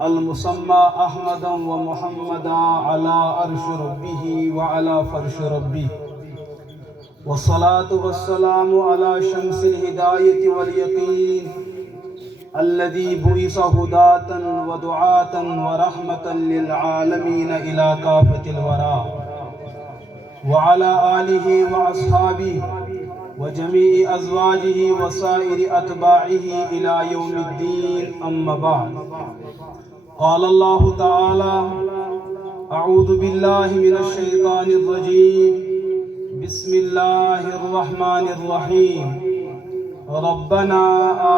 المسمى أحمدا ومحمدا على عرش ربه وعلى فرش ربه والصلاة والسلام على شمس الهداية واليقين الذي بعث هداة ودعاة ورحمة للعالمين إلى كافة الورى وعلى آله وأصحابه وجميع أزواجه وسائر أتباعه إلى يوم الدين أما بعد قال الله تعالى أعوذ بالله من الشيطان الرجيم بسم الله الرحمن الرحيم ربنا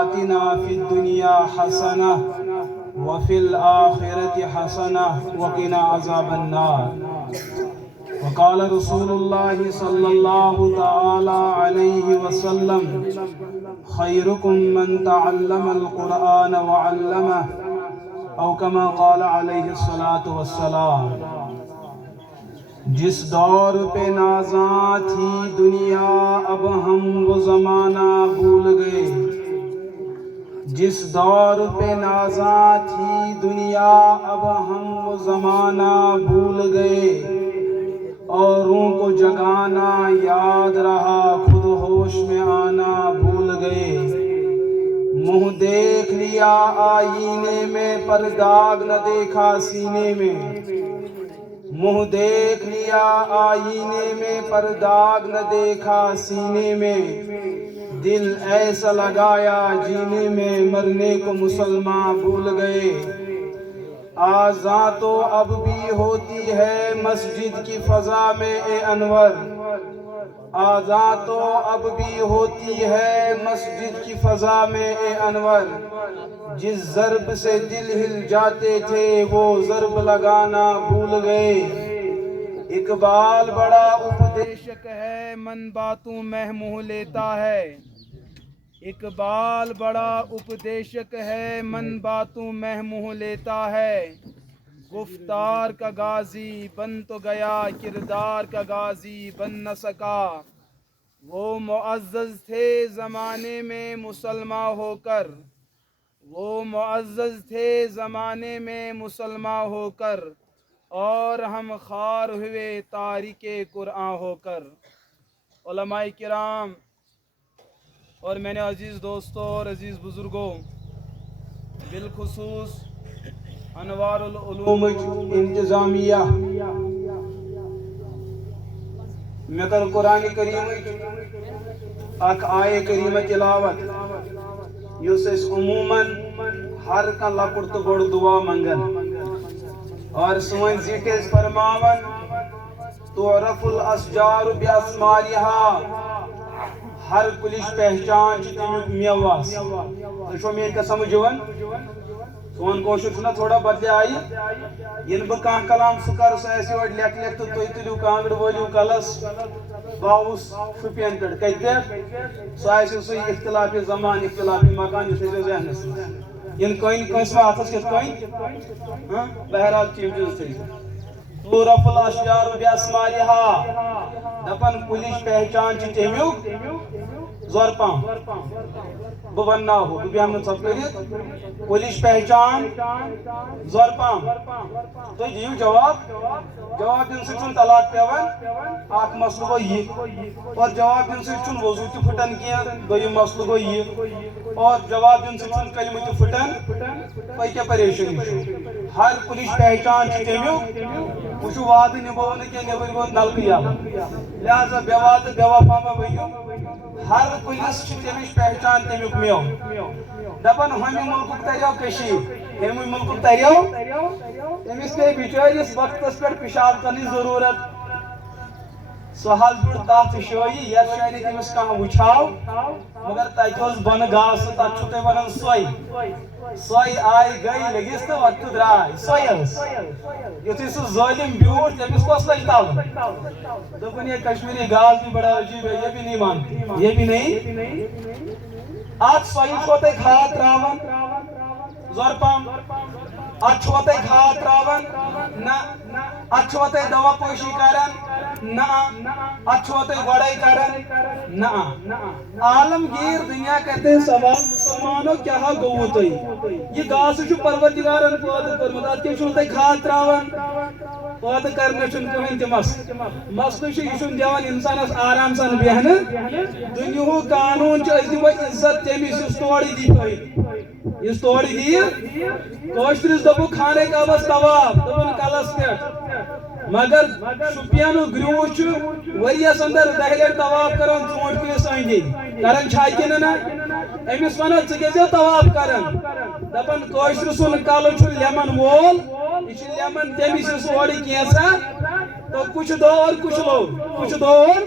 آتنا في الدنيا حسنة وفي الآخرة حسنة وقنا عذاب النار وقال رسول الله صلى الله تعالى عليه وسلم خيركم من تعلم القرآن وعلمه او کما قال علیہ الصلاۃ والسلام جس دور پہ نازاں تھی دنیا اب ہم وہ زمانہ بھول گئے جس دور پہ نازاں تھی دنیا اب ہم وہ زمانہ بھول گئے اوروں کو جگانا یاد رہا خود ہوش میں آنا بھول گئے منہ دیکھ لیا آئینے میں پر داغ نہ دیکھا سینے میں منہ دیکھ لیا آئینے میں پر داغ نہ دیکھا سینے میں دل ایسا لگایا جینے میں مرنے کو مسلمان بھول گئے آزاں تو اب بھی ہوتی ہے مسجد کی فضا میں اے انور آزاں تو اب بھی ہوتی ہے مسجد کی فضا میں اے انور جس ضرب سے دل ہل جاتے تھے وہ ضرب لگانا بھول گئے اقبال بڑا اپدیشک ہے من باتوں میں منہ لیتا ہے اقبال بڑا اپدیشک ہے من باتوں میں منہ لیتا ہے گفتار کا غازی بن تو گیا کردار کا غازی بن نہ سکا وہ معزز تھے زمانے میں مسلمان ہو کر وہ معزز تھے زمانے میں مسلمان ہو کر اور ہم خوار ہوئے تارک قرآن ہو کر علماء کرام اور میں نے عزیز دوستوں اور عزیز بزرگوں بالخصوص انوار العلوم انتظامیہ میں کر قرآن کریم اک آئے کریمہ تلاوت یس اس عموماً ہر کا لکڑ تو بڑ دعا منگن اور سوئن زیٹیز فرماون تعرف الاشجار باسمارها ہر کلش پہچان تمیک میواس تو میرے کا سمجھون سون کوشش نا تھوڑا بدلے آئی ین بہ کان کلام سکر سہ ایسی وڈ لیک لیک تو تُہۍ تُلِو کانگڑ وٲلِو کلس باوس شُپین پٮ۪ٹھ کتہِ سُہ آسہِ سُے اختلافی زمان اختلافی مکان یہِ تھٲیزیو ذہنس منٛز ین کٔنۍ کٲنٛسہِ ما اتھس کِتھ کٔنۍ بہرحال چیٖز تھٲیزیو تعرف الاشجار باسمارها دپن پولیس پہچان تمیک زور پام بہ وننا ہو بہ بیہم نہ ژھپ کٔرِتھ پولیس پہچان زور پام تُہۍ دِیِو جواب دِنہٕ سۭتۍ چھُنہٕ طلاق پیوان اکھ مسلہٕ گوٚو یہِ اور جواب دِنہٕ سۭتۍ چھُنہٕ وضوٗ تہِ پھٕٹان کینٛہہ دوٚیِم مسلہٕ گوٚو یہِ اور جواب دِنہٕ سۭتۍ چھُنہٕ کلمہٕ تہِ پھٕٹان تۄہہِ کیٛاہ پریشٲنی چھو ہر پولیس پہچان چھِ تمیُک وٕچھِو وعدٕ نِبوو نہٕ کینٛہہ نیٚبٕرۍ گوٚو نلکہٕ یلہٕ لہذا بے وعدٕ بے وفا مہ ؤنِو ہر پولیس چھِ تمِچ پہچان تمیُک میو دپان ہُمہِ مُلکُک تریو کٔشیٖر ییٚمہِ مُلکُک تریو تٔمِس پیٚیہِ بِچٲرِس وقتس پٮ۪ٹھ پِشاب کرنٕچ ضروٗرت سُہ حظ بیوٗٹھ تتھ جایہِ یتھ جایہِ نہٕ تٔمِس کانٛہہ وٕچھاو مگر تتہِ اوس بۄنہٕ گاسہٕ تتھ چھُو تُہۍ ونان سۄے آیہِ گٔے لٔگِس تہٕ وقتہٕ درٛاے سۄے ٲس یُتھُے سُہ ظٲلِم بیوٗٹھ تٔمِس کۄس لٔج تلہٕ دوٚپُن یہ کشمیری گاز بھی بڑا عجیب ہے یہ بھی نہیں مانتی یہ بھی نہیں اتھ سۄیہِ چھُوا تُہۍ کھاد تراوان زور پام اتھ چھُوا تُہۍ کھاد تراوان نہ اتھ چھُوا تُہۍ دوا پٲشی کران نہ اتھ چھُوا تُہۍ گۄڈے کران نہ عالمگیر دنیا کہتے ہیں سوال مسلمانوں کیا گوٚوٕ تۄہہِ یہ گاسہٕ چھُ پروردگارن پٲدٕ کوٚرمُت اتھ کیٛاہ چھُو تُہۍ کھاد تراوان پٲدٕ کرنس چھُنہٕ کٕہٕنۍ تہِ مسلہٕ چھُ یہِ چھُنہٕ دِوان انسانس آرام سان بیہنہٕ دُنیہُک قانوٗن چھُ أسۍ دِمو عزت تٔمِس یُس تورٕ دی فٲیدٕ یُس تورٕ دِیہِ کٲشرِس دوٚپُکھ خانہ کعبس طواف دوٚپُن کلس پٮ۪ٹھ مگر شُپینُک گریوٗس چھُ ؤریس انٛدر 10 لٹہِ طواف کران ژوٗنٛٹھۍ کُلِس أنٛدۍ أنٛدۍ کران چھا کِنہٕ نہ أمِس ونو ژٕ کیٛازِ طواف کران دپان کٲشرِ سُنٛد کلہٕ چھُ لیمن وول یہ چھُ لیمن تٔمِس یُس اورٕ کینٛژھا تو کچھ دو اور کچھ لو کچھ دو اور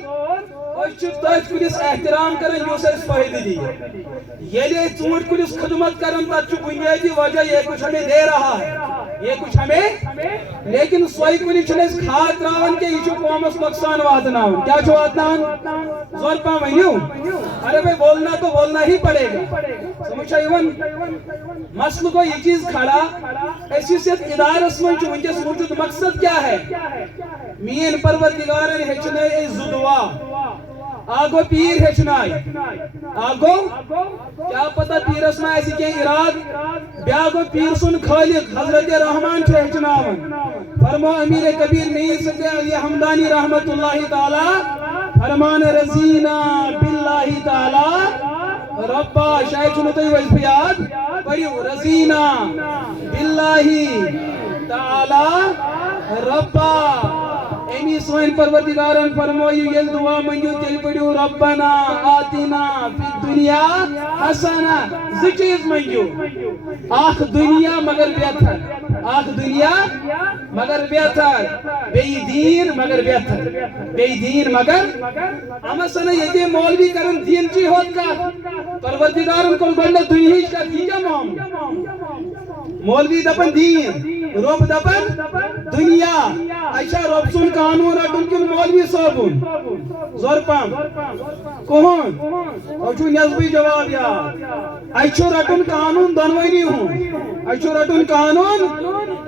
أسۍ چھِ تٔتھۍ کُلِس احترام کران یُس اَسہِ فٲیدٕ دِیہِ ییٚلہِ أسۍ ژوٗنٛٹھۍ کُلِس خدمت کران تتھ چھُ بُنیٲدی وجہ یہ کچھ ہمیں دے رہا ہے یہ کچھ ہمیں لیکن سوے کُلِس چھِنہٕ أسۍ کھاد تراوان کینٛہہ یہِ چھُ قومس نۄقصان واتناوان کیٛاہ چھُ واتناوان زور پہم ؤنِو ارے بھائی بولنا تو بولنا ہی پڑے گا سمجھ چھا یِوان مسلہٕ گوٚو یہِ چیٖز کھڑا أسۍ یُس یتھ ادارس منٛز چھُ وٕنکیٚس موٗجوٗد مقصد کیا ہے میٛٲنۍ پروردگارن ہیٚچھنٲے أسۍ 2 دُعا اکھ گوٚو پیٖر ہیٚچھناے اکھ گوٚو کیٛاہ پتہ پیٖرس ما آسہِ کینٛہہ اِرادٕ بیٛاکھ گوٚو پیٖر سُنٛد خٲلق حضرت رحمان چھُ ہیٚچھناوان فرمو امیر کبیر میٖر صدیق علی حمدانی رحمت اللہ تعالی فرمان رضینا باللہ تعالی ربا شاید چھُنہٕ تۄہہِ وظیفہٕ یاد پٔرِو رضینا باللہ تعالی ربا امی سوئن پروردگارن فرمویو یل دعا منگیو تیل پڑیو ربنا آتنا فی الدنیا حسنا 2 چیز منگیو آخ دنیا مگر بہتر آخ دنیا مگر بہتر بی دین مگر بہتر بی دین مگر اما سنہ یہ مولوی کرن دین چی ہوت کا پروردگارن کو گنڈ دنیا کا دیجا مولوی دپن دین رب دپن دنیا اچھا رب سن قانون رٹن کن مولوی صابن زور پام کون اچھو نظمی جواب یاد اچھو رٹن قانون دنوینی ہوں اچھو رٹن قانون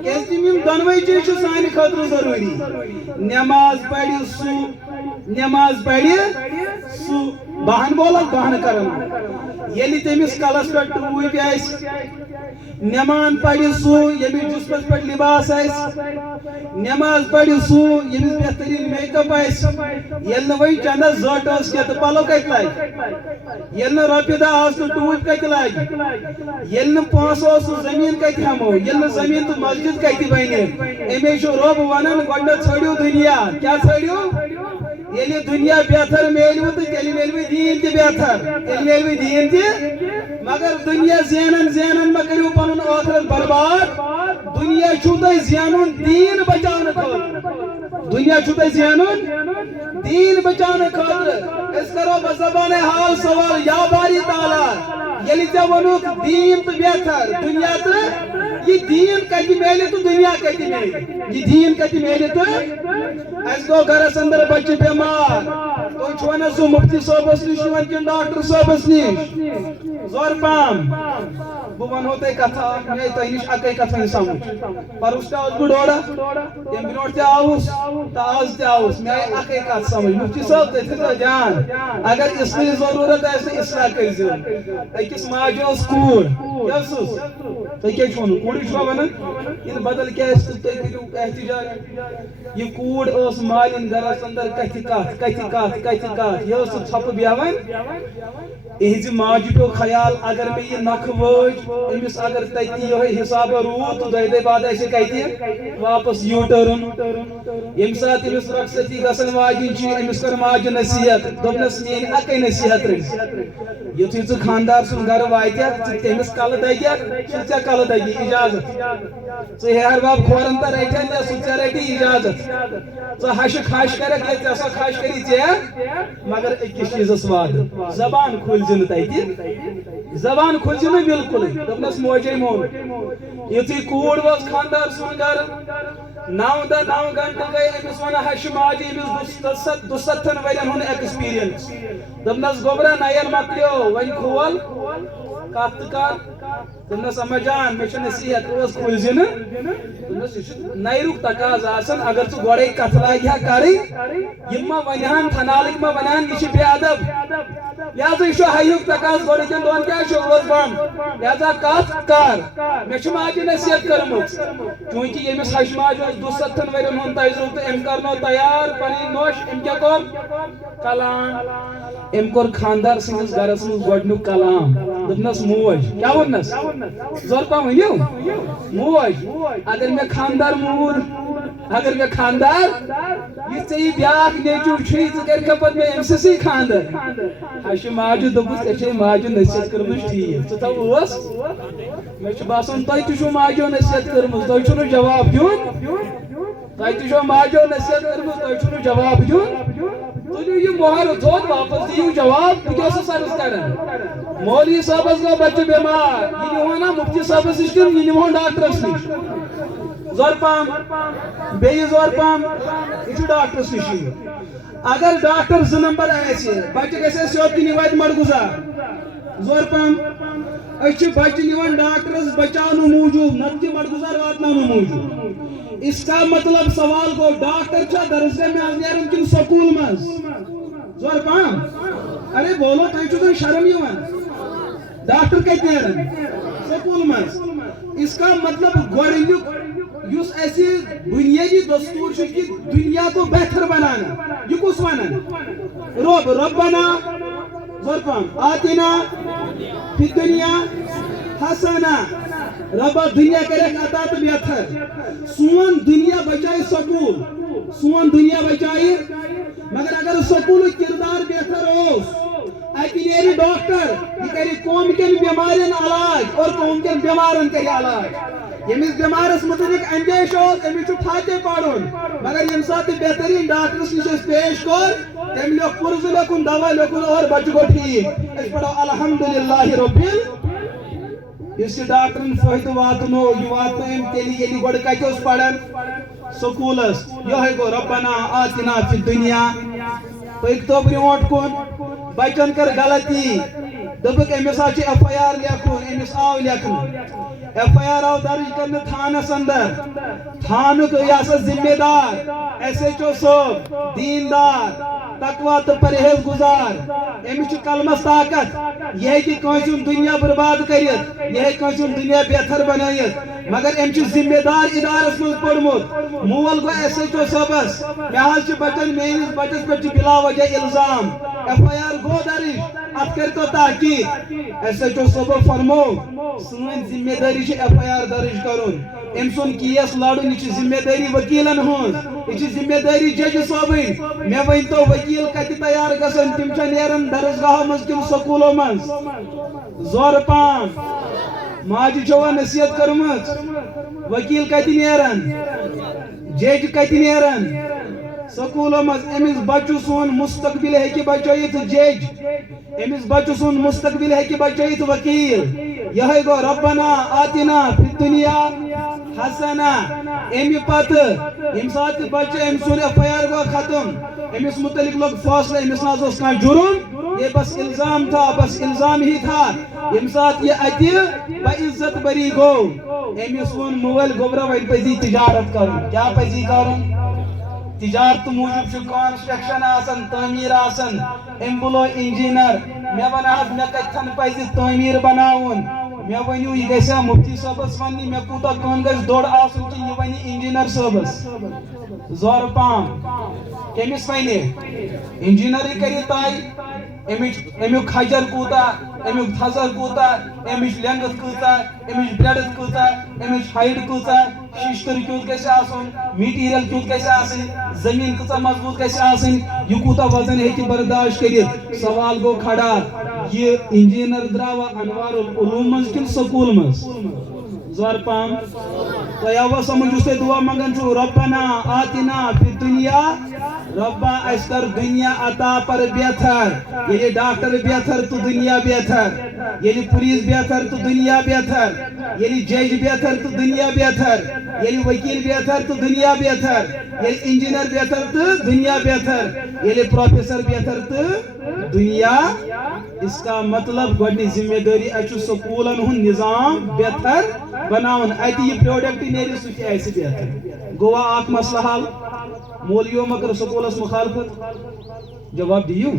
کیسی میم دنوی چیز سانی خاطر ضروری نماز پڑھی سو نماز پڑھی سو بہن بولا بہن کرن یلی تیمیس کلس پر ٹوئی پیس نمان پڑھی سو یمی جسمت پر لباس ایس نماز پڑھی سو یمی بہترین میک اپ ایس یلن وی چندس زٹ اس کے تو پالو کت لائی یلن روپی دا آس تو ٹوٹ کت لائی یلن پانس اس زمین کت ہمو یلن زمین تو مسجد کت بینی امیشو روب ونن گوڑا چھڑیو دنیا کیا چھڑیو یلی دنیا بہتر میلیو تو تیلی میلوی دین تی بہتر تیلی میلوی دین تی مگر دنیا زینن مکریو پنن آخرت برباد دنیا چھوٹا زینن دین بچانے خاطر دنیا چھوٹا زینن دین بچانے خاطر اس کرو بزبان حال سوال یا باری تعالی یلی تے ونو دین تو بہتر دنیا تو یہ دین کتی میلی تو دنیا کتی میلی یہ دین کتی میلی تو اس کو گھر اندر بچے بیمار تو چھونا ون سو مفتی صاحبس نش کن ڈاکٹر صاحبس نش زور پام بہ ونو تہ کتھا مے تہ نش اکے کتھا سمجھ پرس تہ بہ ڈوڑا تم برو تہ آوس تہ آز تہ آوس مے آئی اکے کتھ سمجھ مفتی صاحب تہ تھو جان اگر اصلاح ضرورت آسہ اصلاح کرزو اکس ماجہ اس کوڑ کیس تہ کیا ون کوڑ چھوا ونان یہ بدل کیا تہ تہ کرو احتجاج یہ کوڑ اس مالن گرس اندر کتھ کتھ یہ ژھپ بیہوان اہز ماجہ پیو خیال اگر میں یہ نکھ وج امس اگر تتی یہ حساب روت تو دہ بعد آسہ کتہ واپس یو ٹرن یم سات امس رخصتی گژھن واجن امس کر ماجہ نصیحت دپنس مین اکے نصیحت رٹ یتھے ژٕ خاندار سن گھر واتیکھ ژٕ تٔمس کلہٕ دگیکھ سُہ ژےٚ کلہٕ دگی اجازت ژٕ ہیہر باب کھورن تہ رٹن تہ سُہ ژےٚ رٹی اجازت ژٕ ہشہِ خاش کرکھ ییٚلہِ ژےٚ سۄ خاش کری ژےٚ مگر أکِس چیٖزس وعدٕ زبان کھُلزِ نہٕ تتہِ زبان کھُلزِ نہٕ بالکُلٕے دوٚپنس موجے مون یُتھُے کوٗر وٲژ خاندار سُنٛد گرٕ 9 گھنٹہٕ گٔے أمِس ونان ہشہِ ماجہِ أمِس 72 ؤرین ہُنٛد ایکسپیرینس دوٚپنس گوبرا نین مکلیو وۄنۍ کھول کتھ تہٕ کر دوٚپنس اما جان مےٚ چھِ نصیحت ٲس کھُلزِ نہٕ دوٚپنس یہِ چھُ نیرُک تقاضہٕ آسان اگر ژٕ گۄڈے کتھ لاگہِ ہا کرٕنۍ یِم ما ونہان تھنالٕکۍ ما ونہان یہِ چھِ بے ادب لہذا یہ حیُک تقاضہٕ گۄڈنِکٮ۪ن دۄہن کیٛاہ چھُ ٲس بنٛد لہذا کتھ کر مےٚ چھِ ماجہِ نصیحت کٔرمٕژ چوٗنٛکہِ ییٚمِس ہشہِ ماجہِ اوس 72 ؤرین ہُنٛد تجربہٕ تہٕ أمۍ کرنو تیار پنٕنۍ نوٚش أمۍ کیٛاہ کوٚر کلام أمۍ کوٚر خاندار سٕنٛدِس گرس منٛز گۄڈنیُک کلام دوٚپنس موج کیٛاہ ووٚننس زور پہم ؤنِو موج اگر مےٚ خاندار موٗد اگر مےٚ خاندار یہِ ژےٚ یہِ بیٛاکھ نیٚچوٗ چھُے ژٕ کٔرکھا پتہٕ مےٚ أمۍ سٕے خاندر ہشہِ ماجہِ دوٚپُس ژےٚ چھے ماجہِ نصیحت کٔرمٕژ ٹھیٖک ژٕ تھاو ٲس مےٚ چھُ باسان تۄہہِ تہِ چھُو ماجیو نصیحت کٔرمٕژ تۄہہِ چھُو نہٕ جواب دیُن تۄہہِ تہِ چھو ماجیو نصیحت کٔرمٕژ تۄہہِ چھُو نہٕ جواب دیُن تُلِو یہِ مۄہر تھوٚد واپس دِیِو جواب بہٕ کیٛاہ اوسُس عرض کران مولوی صٲبس گوٚو بچہٕ بٮ۪مار یہِ نِمہون نا مفتی صٲبس نِش کِنہٕ یہِ نِمہون ڈاکٹرس نِش زور پہم بیٚیہِ زور پہم یہِ چھُ ڈاکٹرس نِش یِوان اگر ڈاکٹر 2 نمبر آسہِ بچہٕ گژھِ ہے سیوٚد کِنہٕ یہِ واتہِ مڑگُزار زور پہم أسۍ چھِ بچہٕ نِوان ڈاکٹرس بچاونہٕ موٗجوٗب نتہٕ کہِ مڑگُزار واتناونہٕ موٗجوٗب اس کا مطلب سوال گوٚو ڈاکٹر چھا درسگاہ منٛز نیران کِنہٕ سکوٗل منٛز زور پہم ارے بولو تۄہہِ چھُو زن شرم یِوان ڈاکٹر کتہِ نیران سکوٗل منٛز اس کا مطلب گۄڈنیُک یُس اسہِ بُنیٲدی دستوٗر چھُ کہِ دُنیا کو بہتر بنانا یہِ کُس ونان ربنا زور پہم آتنا فی دنیا حسنا ربا دنیا کریکھ عطا تہٕ بہتر سون دنیا بچائے سکوٗل سون دنیا بچائے مگر اگر سکوٗلُک کردار بہتر اوس اتہِ نیرِ ڈاکٹر یہِ کرِ قوم کٮ۪ن بٮ۪مارٮ۪ن علاج اور قوم کٮ۪ن بٮ۪مارن کرِ علاج ییٚمِس بٮ۪مارس متعلق اندیش اوس أمِس چھُ فاتح پرُن مگر ییٚمہِ ساتہٕ تہِ بہتریٖن ڈاکٹرس نِش أسۍ پیش کوٚر تٔمۍ لیوٚکھ پُرزٕ لیوٚکھُن دوا لیوٚکھُن اور بچہٕ گوٚو ٹھیٖک أسۍ پرو الحمدُللہ ربِل یُس یہِ ڈاکٹرن فٲیدٕ واتنو یہِ واتنو أمۍ تیٚلہِ ییٚلہِ گۄڈٕ کتہِ اوس پران سکوٗلس یِہوٚے گوٚو ربنا آتنا فی دنیا پٔکۍتو برٛونٛٹھ کُن بچن کٔر غلطی دوٚپُکھ أمِس حظ چھُ FIR لیکھُن أمِس آو لیکھنہٕ FIR آو درج کرنہٕ تھانس اندر تھانُک یہِ ہسا ذمہ دار SHO صٲب دیندار تقوا تہٕ پرہیز گزار أمِس چھُ کلمس طاقت یہِ ہیٚکہِ کٲنٛسہِ ہُنٛد دُنیا برباد کٔرِتھ یہِ ہیٚکہِ کٲنٛسہِ ہُنٛد دُنیا بہتر بنٲیِتھ مگر أمۍ چھُ ذمہ دار ادارس منٛز پوٚرمُت مول گوٚو SHO صٲبس مےٚ حظ چھُ بچن میٲنِس بچس پٮ۪ٹھ چھُ بلا وجہ الزام FIR گوٚو درج اتھ کٔرۍتو تحقیق SHO صٲبو فرمو سٲنۍ ذمہ دٲری چھِ FIR درج کرُن أمۍ سُنٛد کیس لڑُن یہِ چھِ ذمہ دٲری وکیلن ہٕنٛز یہِ چھِ ذمہ دٲری ججہِ صٲبٕنۍ مےٚ ؤنۍتو وکیل کتہِ تیار گژھن تِم چھا نیران درسگاہو منٛز کِنہٕ سکوٗلو منٛز زورٕ پہم ماجہِ چھوا نصیحت کٔرمٕژ وکیل کتہِ نیران جج کتہِ نیران سکوٗلو منٛز أمِس بچہٕ سُنٛد مستقبل ہیٚکہِ بچٲیِتھ جج أمِس بچہٕ سُنٛد مستقبل ہیٚکہِ بچٲیِتھ وکیل یِہوٚے گوٚو ربنا آتنا فی دنیا حسنا امی پت یم سات بچہ ام سن FIR گو ختم امس متعلق لوگ فاصلہ امس نہ اس کا جرم یہ بس الزام تھا بس الزام ہی تھا یم سات یہ اتی بعزت بری گو امس ون موبائل گوبرا وین پزی تجارت کرن کیا پزی کرن تجارت موجب چھ کنسٹرکشن آسن تعمیر آسن ام بلو انجینئر مے ونہ مے کتن پزی تعمیر بناون مے ونیو یہ گژھیا مفتی صاحبس ونی مے کوتا کن گژھِ دوڑ آسن کہ یہ ونی انجینئر صاحبس زور پام کمس ونی انجینئر کری تائی امیک حجر کوتا امیک تھزر کوتا امچ لینگتھ کوتا امچ بریڈتھ کوتا امچ ہائٹ کوتا ششتر کیوت گژھِ آسن میٹیریل کیوت گژھِ آسن زمین کۭژاہ مضبوط گژھِ آسن یہ کوتا وزن ہیکہِ برداشت کٔرِتھ سوال گو کھڑا یہ انجینئر درٛاوا انوار العلوم منٛز کِنہٕ سکوٗل منٛز زور پام تو آوا سمجھ اس سے دعا منگن چھو ربنا آتنا فی دنیا ربا اس کر دنیا عطا پر بہتر یعنی ڈاکٹر بہتر تو دنیا بہتر یعنی پولیس بہتر تو دنیا بہتر یعنی جج بہتر تو دنیا بہتر یعنی وکیل بہتر تو دنیا بہتر یعنی انجینئر بہتر تو دنیا بہتر یعنی پروفیسر بہتر تو دنیا اس کا مطلب گوڑنی ذمہ داری اچھو سکولن ہن نظام بہتر بناون اتی یہ پروڈکٹ نیری سوچ ایسی بہتر گوا آکھ مسئلہ حال مولیوں مگر سکولس مخالفت جواب دیو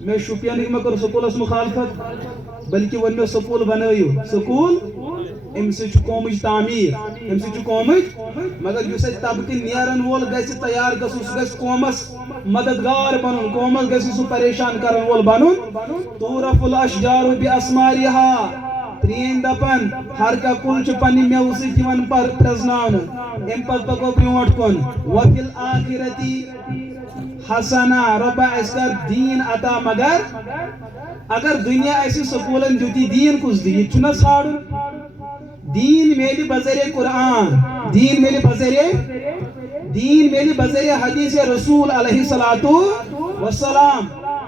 میں شپیان ہی مگر سکولس مخالفت بلکہ ونیو سکول بنائیو سکول ام سے قومچ تعمیر ام سے قومچ مگر یس طبقہ نیرن وول گژھِ تیار گژھُن سُہ گژھِ قومس مددگار بنُن قومس گژھِ سُہ پریشان کرن وول بنُن تورف الاشجار باسمارها ترین دپن ہر کا کل چھ پنہ میو سۭتۍ یِوان پرزناونہٕ ام پتہٕ پکو برونٛٹھ کُن وفی الآخرتی حسنا ربا اس کر دین عطا مگر اگر دنیا ایسی سکولن دیتی دین کس دی چھنا ژھانڈُن دین میلی بذریعہ قرآن دین میلی بذریعہ حدیث رسول علیہ السلام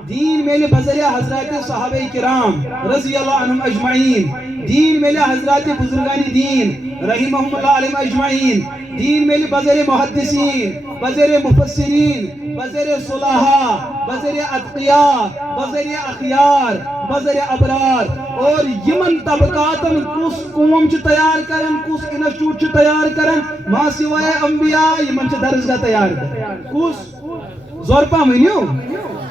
دین میلی بذریعہ حضرات صحابہ کرام رضی اللہ عنہم اجمعین دین میلی حضرات بزرگان دین رحمہم اللہ علیہ اجمعین دین میلی بذریعہ محدثین بذریعہ مفسرین بذریعہ صلحاء بذریعہ اتقیاء بذریعہ اخیار بذریعہ ابرار اور یمن طبقاتن کس قوم چھ تیار کرن کس انسٹیٹیوٹ چھ تیار کرن ما سوائے انبیاء یمن چھ درسگاہ تیار کرن کس زور پا ونیو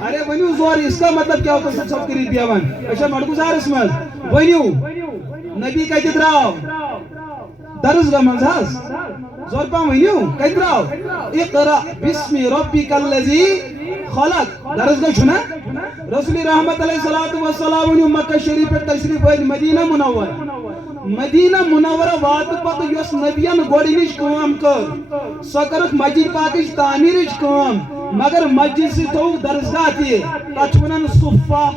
ارے ونیو زور اس کا مطلب کیا ہوتا ہے سب کری بیوان اچھا مڑکوزار اس میں ونیو نبی کا جدراو درسگاہ منزاز زور پا ونیو کدراو اقرأ بسم ربک اللذی خلق درسگاہ چھنا رسول رحمت علیہ السلام ونیو مکہ شریف پر تشریف ہوئی مدینہ منورہ وات پتہ یس نبیان گوڑنچ کام کر سو کرک مسجد پاکچ تعمیرچ کام مگر مسجد سے تو درسگاہ تھی تچ ونان صفہ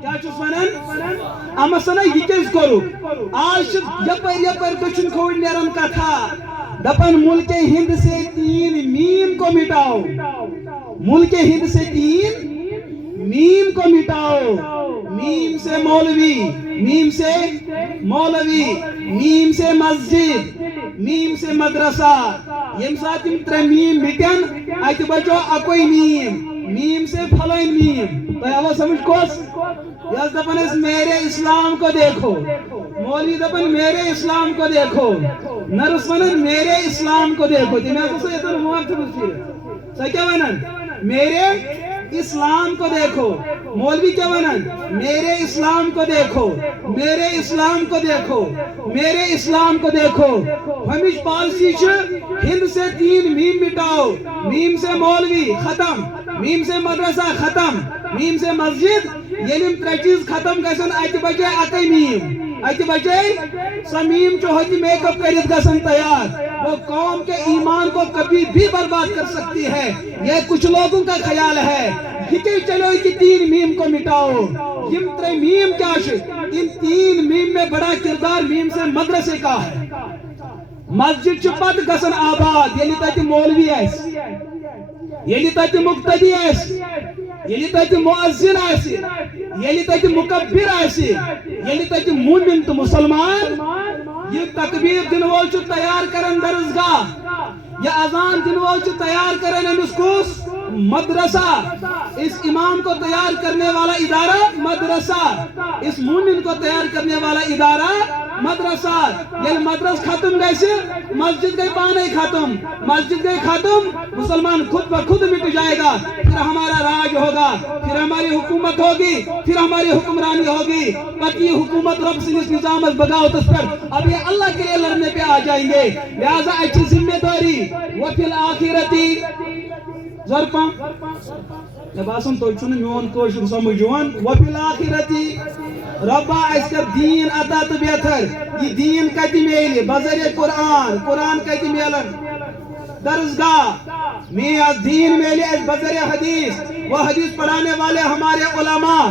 کیا چھس ونان اما سنا یہ کیس کرو آج یپر دچن کھوڑ نیرن کتھا دپن ملک ہند سے 3 میم کو مٹاؤ ملک ہند سے 3 میم کو مٹاؤ میم سے مولوی میم سے مولوی میم سے مسجد میم سے مدرسہ یم ساتھ یم 3 میم مٹن ات بچو اکوئی میم سے پھلائن میم تو آواز سمجھ کوس یس دپن اس میرے اسلام کو دیکھو مولوی دپن میرے اسلام کو دیکھو نرس ونن میرے اسلام کو دیکھو تم ایسا یہ موت سا کیا ونن میرے اسلام کو دیکھو مولوی کیا ونن میرے اسلام کو دیکھو میرے اسلام کو دیکھو میرے اسلام کو دیکھو ہمش پالسی ہند سے 3 میم مٹاؤ میم سے مولوی ختم میم سے مدرسہ ختم میم سے مسجد یلیم 3 چیز ختم گژھن ات بچے اکے میم ات بچے سمیم چوہتی میک اپ کرت گژھن تیار وہ قوم کے ایمان کو کبھی بھی برباد کر سکتی ہے یہ کچھ لوگوں کا خیال ہے یہ چلو کہ 3 میم کو مٹاؤ یم 3 میم کیا ان 3 میم میں بڑا کردار میم سے مدرسے کا ہے مسجد چپت گژھن آباد یلی تت مولوی ایس یلی تت مقتدی ایس یلی تت مؤذن ایس یلی تت مکبر ایس یلی تت مومن تو مسلمان یہ تکبیر دن وول چھ تیار کرن درسگاہ یہ اذان دن وول چھ تیار کرن امس کس مدرسہ اس امام کو تیار کرنے والا ادارہ مدرسہ اس مومن کو تیار کرنے والا ادارہ مدرسہ یہ مدرس ختم گئے مسجد گئی پانے ختم مسجد گئی ختم مسلمان خود بخود مٹ جائے گا پھر ہمارا راج ہوگا پھر ہماری حکومت ہوگی پھر ہماری حکمرانی ہوگی پکی حکومت رب سے اس نظام بغاوت پر اب یہ اللہ کے لیے لڑنے پہ آ جائیں گے لہذا اچھی ذمہ داری وفی الآخرتی ضرپا جب آسان تو چھنے میون کوشن سمجھوان وفی الآخرتی ربا اس کا دین عطا تو بہتر یہ دین کتی میلی بذریعہ قرآن کتی میلن درسگاہ میں از دین میلی اس بذریعہ حدیث وہ حدیث پڑھانے والے ہمارے علماء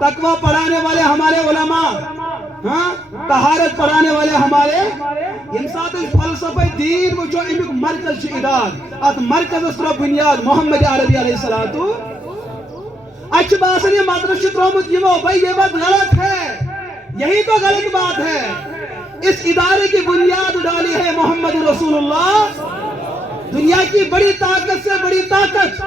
تقوی پڑھانے والے ہمارے علماء طہارت پڑھانے والے ہمارے انسان فلسفہ دین وہ جو امیک مرکز چھ ادار ات مرکز اسرا بنیاد محمد عربی علیہ السلام اچھ باسن یہ مدرسہ ترومت یہ بھائی یہ بات غلط ہے یہی تو غلط بات ہے اس ادارے کی بنیاد ڈالی ہے محمد رسول اللہ دنیا کی بڑی طاقت سے بڑی طاقت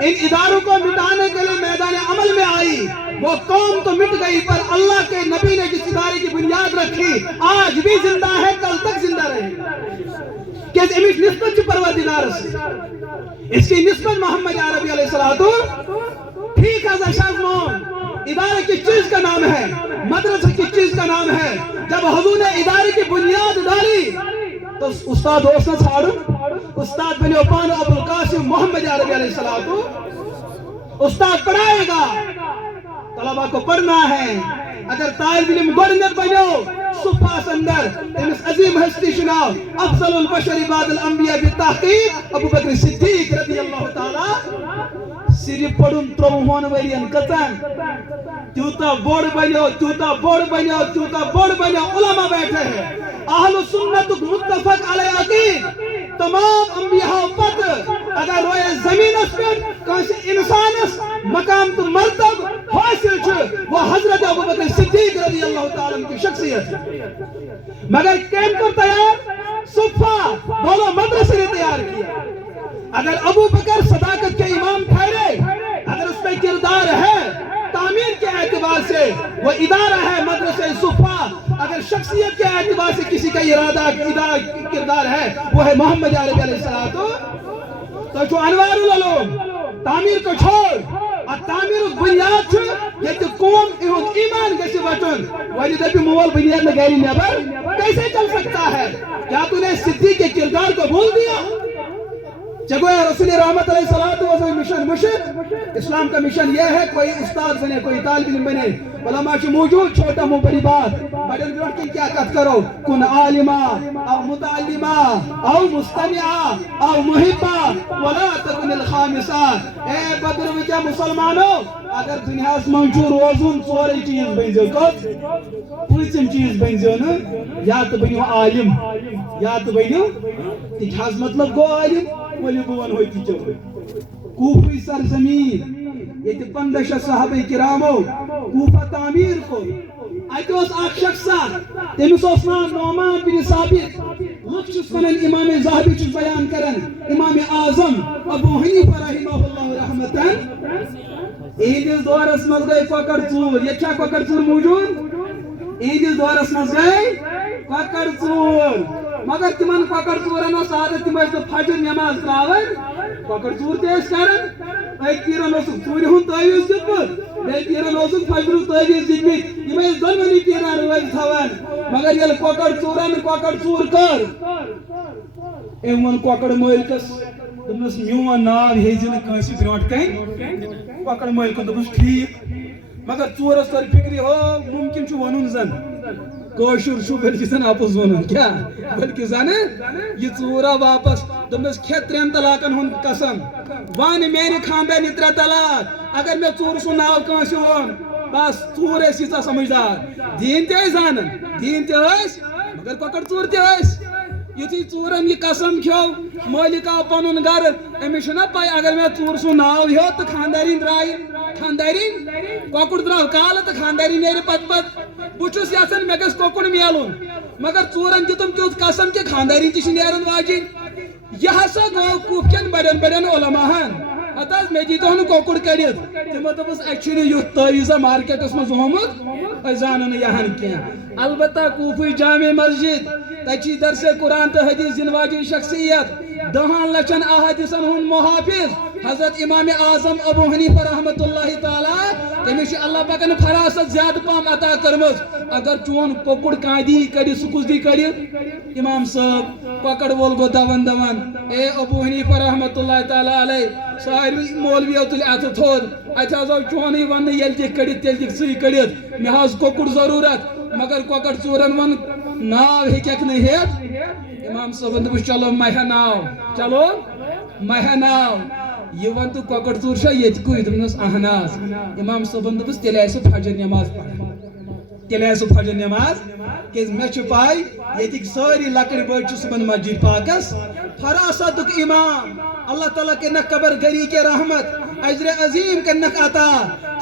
ان اداروں کو مٹانے کے لیے میدان عمل میں آئی وہ قوم تو مٹ گئی پر اللہ کے نبی نے جس ادارے کی بنیاد رکھی آج بھی زندہ ہے کل تک زندہ رہے کہ اس نسبت پروردگار سے اس کی نسبت محمد عربی علیہ السلام ٹھیک ہے شاذمون ادارے کس چیز کا نام ہے مدرسہ کس چیز کا نام ہے جب حضور نے ادارے کی بنیاد ڈالی تو استاد ہوسنا چھاڑو استاد بنیو پانو ابوالقاسم محمد عربی علیہ السلام استاد پڑھائے گا طلبہ کو پڑھنا ہے اگر طالب علم گورنر بنو صفحہ اندر امس عظیم ہستی شناو افضل البشر بعد الانبیاء بالتحقیق ابو بکر صدیق رضی اللہ تعالی صرف پڑھن تروہن ورین کتن تیوتا بوڑ بنیو علماء بیٹھے ہیں اہل سنت متفق علیہ عقید تمام انبیاء پت اگر روئے زمین اس پر کسی انسانس مقام تو مرتب حاصل چھو وہ حضرت ابو بکر صدیق رضی اللہ تعالیٰ کی شخصیت مگر کیم کو تیار صفحہ بولو مدرسے نے تیار کیا اگر ابو بکر صداقت کے امام ٹھہرے اگر اس پہ کردار ہے تعمیر کے اعتبار سے وہ ادارہ ہے مدرسہ صفحہ اگر شخصیت کے اعتبار سے کسی کا ارادہ کردار ہے وہ ہے محمد عربی علیہ السلام تو جو انوار العلوم تعمیر کو چھوڑ اور تعمیر بنیاد چھو یہ تو قوم ایمان کیسے بچن ولی دبی مول بنیاد میں گیری نیبر کیسے چل سکتا ہے کیا تو نے صدیق کے کردار کو بھول دیا جگہ رسول رحمت علیہ السلام مشن اسلام کا مشن یہ ہے کوئی استاد بنے کوئی طالب علم بنے علماء کی موجود چھوٹا مو بڑی بات بڑن گروڑ کی کیا کت کرو کن عالمہ او متعلمہ او مستمعہ او محبہ ولا تکن الخامسہ اے بدر وچہ مسلمانوں اگر دنیا اس منچو روزن سوری چیز بنزیو کت پوچھم چیز بنزیو نا یا تو بنیو عالم یا تو بنیو تیجھاز مطلب گو عالم ولی بوان ہوئی تھی چوئے کوفی سرزمین یہ تی 15 صحابہ کرامو کوفہ تعمیر کو آئیتے اس آخ شخصا تیمیس اسنا نعمان بن ثابت لکھ چس کنن امام زہبی چس بیان کرن امام اعظم ابو حنیفہ رحمہ اللہ رحمتاً ایدیز دورس مز گئے کوکر چور یہ کیا کوکر چور موجود ایدیز دورس مز گئے کوکر چور مگر تمن کوکر چورن اس عادت تم اس فجر نماز تراون کوکر چور تے اس کرن ایک تیرن اس چوری ہن تعویذ دتمت ایک تیرن اس فجر تعویذ دتمت یم اس دنونی تیرن روز تھاون مگر یل کوکر چورن کوکر چور کر ایمن کوکر مالکس دمس میون ناو ہیزن کانسی برونٹ کین کوکر مالک دمس ٹھیک مگر چورس کر فکری ہو ممکن چھ ونن زن کوشر شو بلکہ زن آپس ونن کیا بلکہ زن یہ چورا واپس دمس کھیت 3 طلاقن ہن قسم وان میری خاندانی 3 طلاق اگر میں چور سو ناو کانسی ون بس چور ہے سیزا سمجھدار دین تے زانن دین تے اس مگر کوکر چور تے اس یتھی چورن یہ قسم کھو مالک آو پنن گھر امیش نہ پائی اگر میں چور سو ناو ہو تو خانداری درائی خانداری کوکر دراو کال تو خانداری نیرِ پت بچس یژھان مے گژھِ کوکر میلن مگر ژورن دتم تیوت قسم کہ خانداری تہ نیرن واجن یہ ہسا گو کوپکن بڑین بڑین علماءن ہتاز مے دیتو نہ کوکڑ کڑت تمو دپس اچھن یوت تعویذ مارکیٹس مز ہومت ای زانن یہن کینہ البتہ کوفی جامع مسجد تچی درس قرآن تو حدیث دن واجن شخصیت 10 لچھن احادیثن ہن محافظ حضرت امام اعظم ابو حنیفہ رحمۃ اللہ تعالی تمس اللہ پاکن فراست زیادہ پام عطا کرمز اگر چون کوکڑ کاندی کڑی سکوز دی کڑی امام صاحب کوکڑ وول گو دون دون اے ابو حنیفہ رحمۃ اللہ تعالی علیہ ساری مولوی تل ات تھود ات آو چونی ون یل دی کڑی تیل دی سی کڑیت مے حظ کوکڑ ضرورت مگر کوکڑ ژورن ون ناو ہیکھ نہ ہیت امام صاحب دپس چلو مہ ناو چلو مہ ناو یہ ون تو کوکڑ ژور چھا یت کوئی دپنس اہناس امام صاحب دپس تیل آسو فجر نماز پڑھان تیل آسو فجر نماز کہ مے چھ پائی یتک ساری لکڑ بڑ چھ صبح مسجد پاکس فراستک امام اللہ تعالیٰ کے نہ قبر گری کے رحمت اجر عظیم کرنک عطا